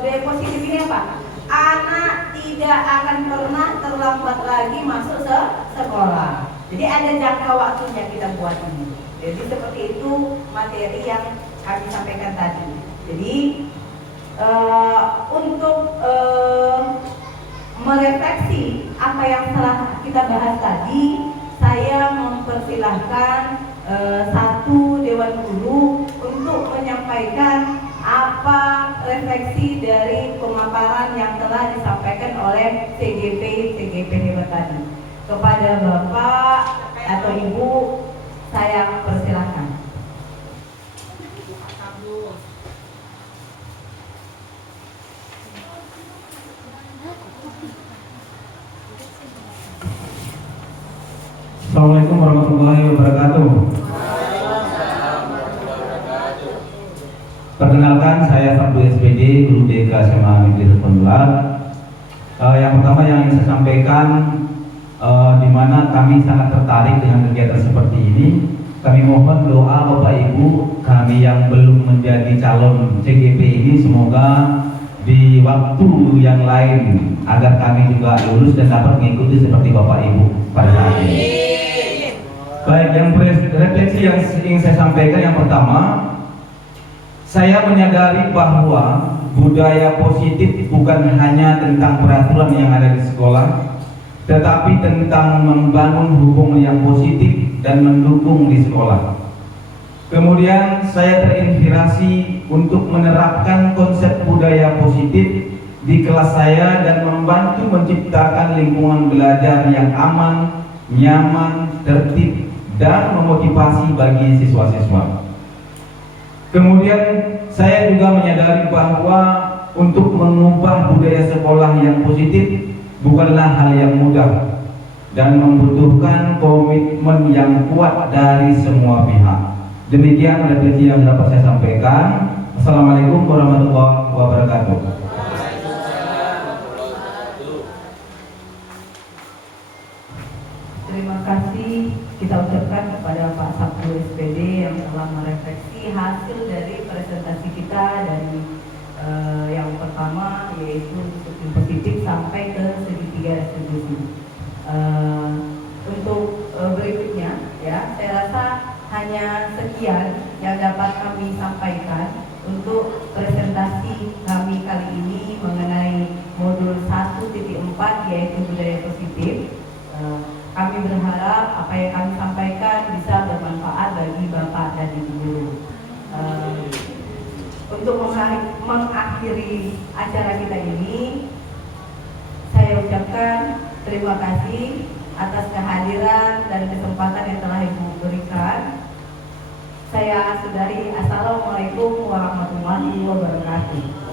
budaya positif ini apa? Anak tidak akan pernah terlambat lagi masuk sekolah. Jadi ada jangka waktunya kita buat ini. Jadi seperti itu materi yang kami sampaikan tadi. Jadi untuk merefleksi apa yang telah kita bahas tadi, saya mempersilahkan satu Dewan Guru untuk menyampaikan apa refleksi dari pemaparan yang telah disampaikan oleh CGP Hebat tadi. Kepada Bapak atau Ibu, saya persilahkan. Assalamualaikum warahmatullahi wabarakatuh. Perkenalkan, saya Sabtu SPD, Guru DK SMA Negeri Pondolan. Yang pertama yang ingin saya sampaikan, di mana kami sangat tertarik dengan kegiatan seperti ini. Kami mohon doa Bapak Ibu kami yang belum menjadi calon CGP ini, semoga di waktu yang lain agar kami juga lulus dan dapat mengikuti seperti Bapak Ibu pada saat ini. Baik, yang refleksi yang ingin saya sampaikan, yang pertama, saya menyadari bahwa budaya positif bukan hanya tentang peraturan yang ada di sekolah, tetapi tentang membangun hubungan yang positif dan mendukung di sekolah. Kemudian saya terinspirasi untuk menerapkan konsep budaya positif di kelas saya dan membantu menciptakan lingkungan belajar yang aman, nyaman, tertib, dan memotivasi bagi siswa-siswa. Kemudian saya juga menyadari bahwa untuk mengubah budaya sekolah yang positif bukanlah hal yang mudah dan membutuhkan komitmen yang kuat dari semua pihak. Demikian refleksi yang dapat saya sampaikan. Assalamualaikum warahmatullahi wabarakatuh. Terima kasih kita ucapkan kepada Pak Sabtu SPD yang telah merefleksi hasil dari presentasi kita dari yang pertama, yaitu disiplin positif sampai ke segitiga restitusi. Untuk berikutnya, ya, saya rasa hanya sekian yang dapat kami sampaikan untuk presentasi kami kali ini mengenai modul 1.4, yaitu budaya positif. Kami berharap apa yang kami sampaikan bisa bermanfaat bagi Bapak dan Ibu guru. Untuk mengakhiri acara kita ini, saya ucapkan terima kasih atas kehadiran dan kesempatan yang telah Ibu berikan. Saya sudahi. Assalamualaikum warahmatullahi wabarakatuh.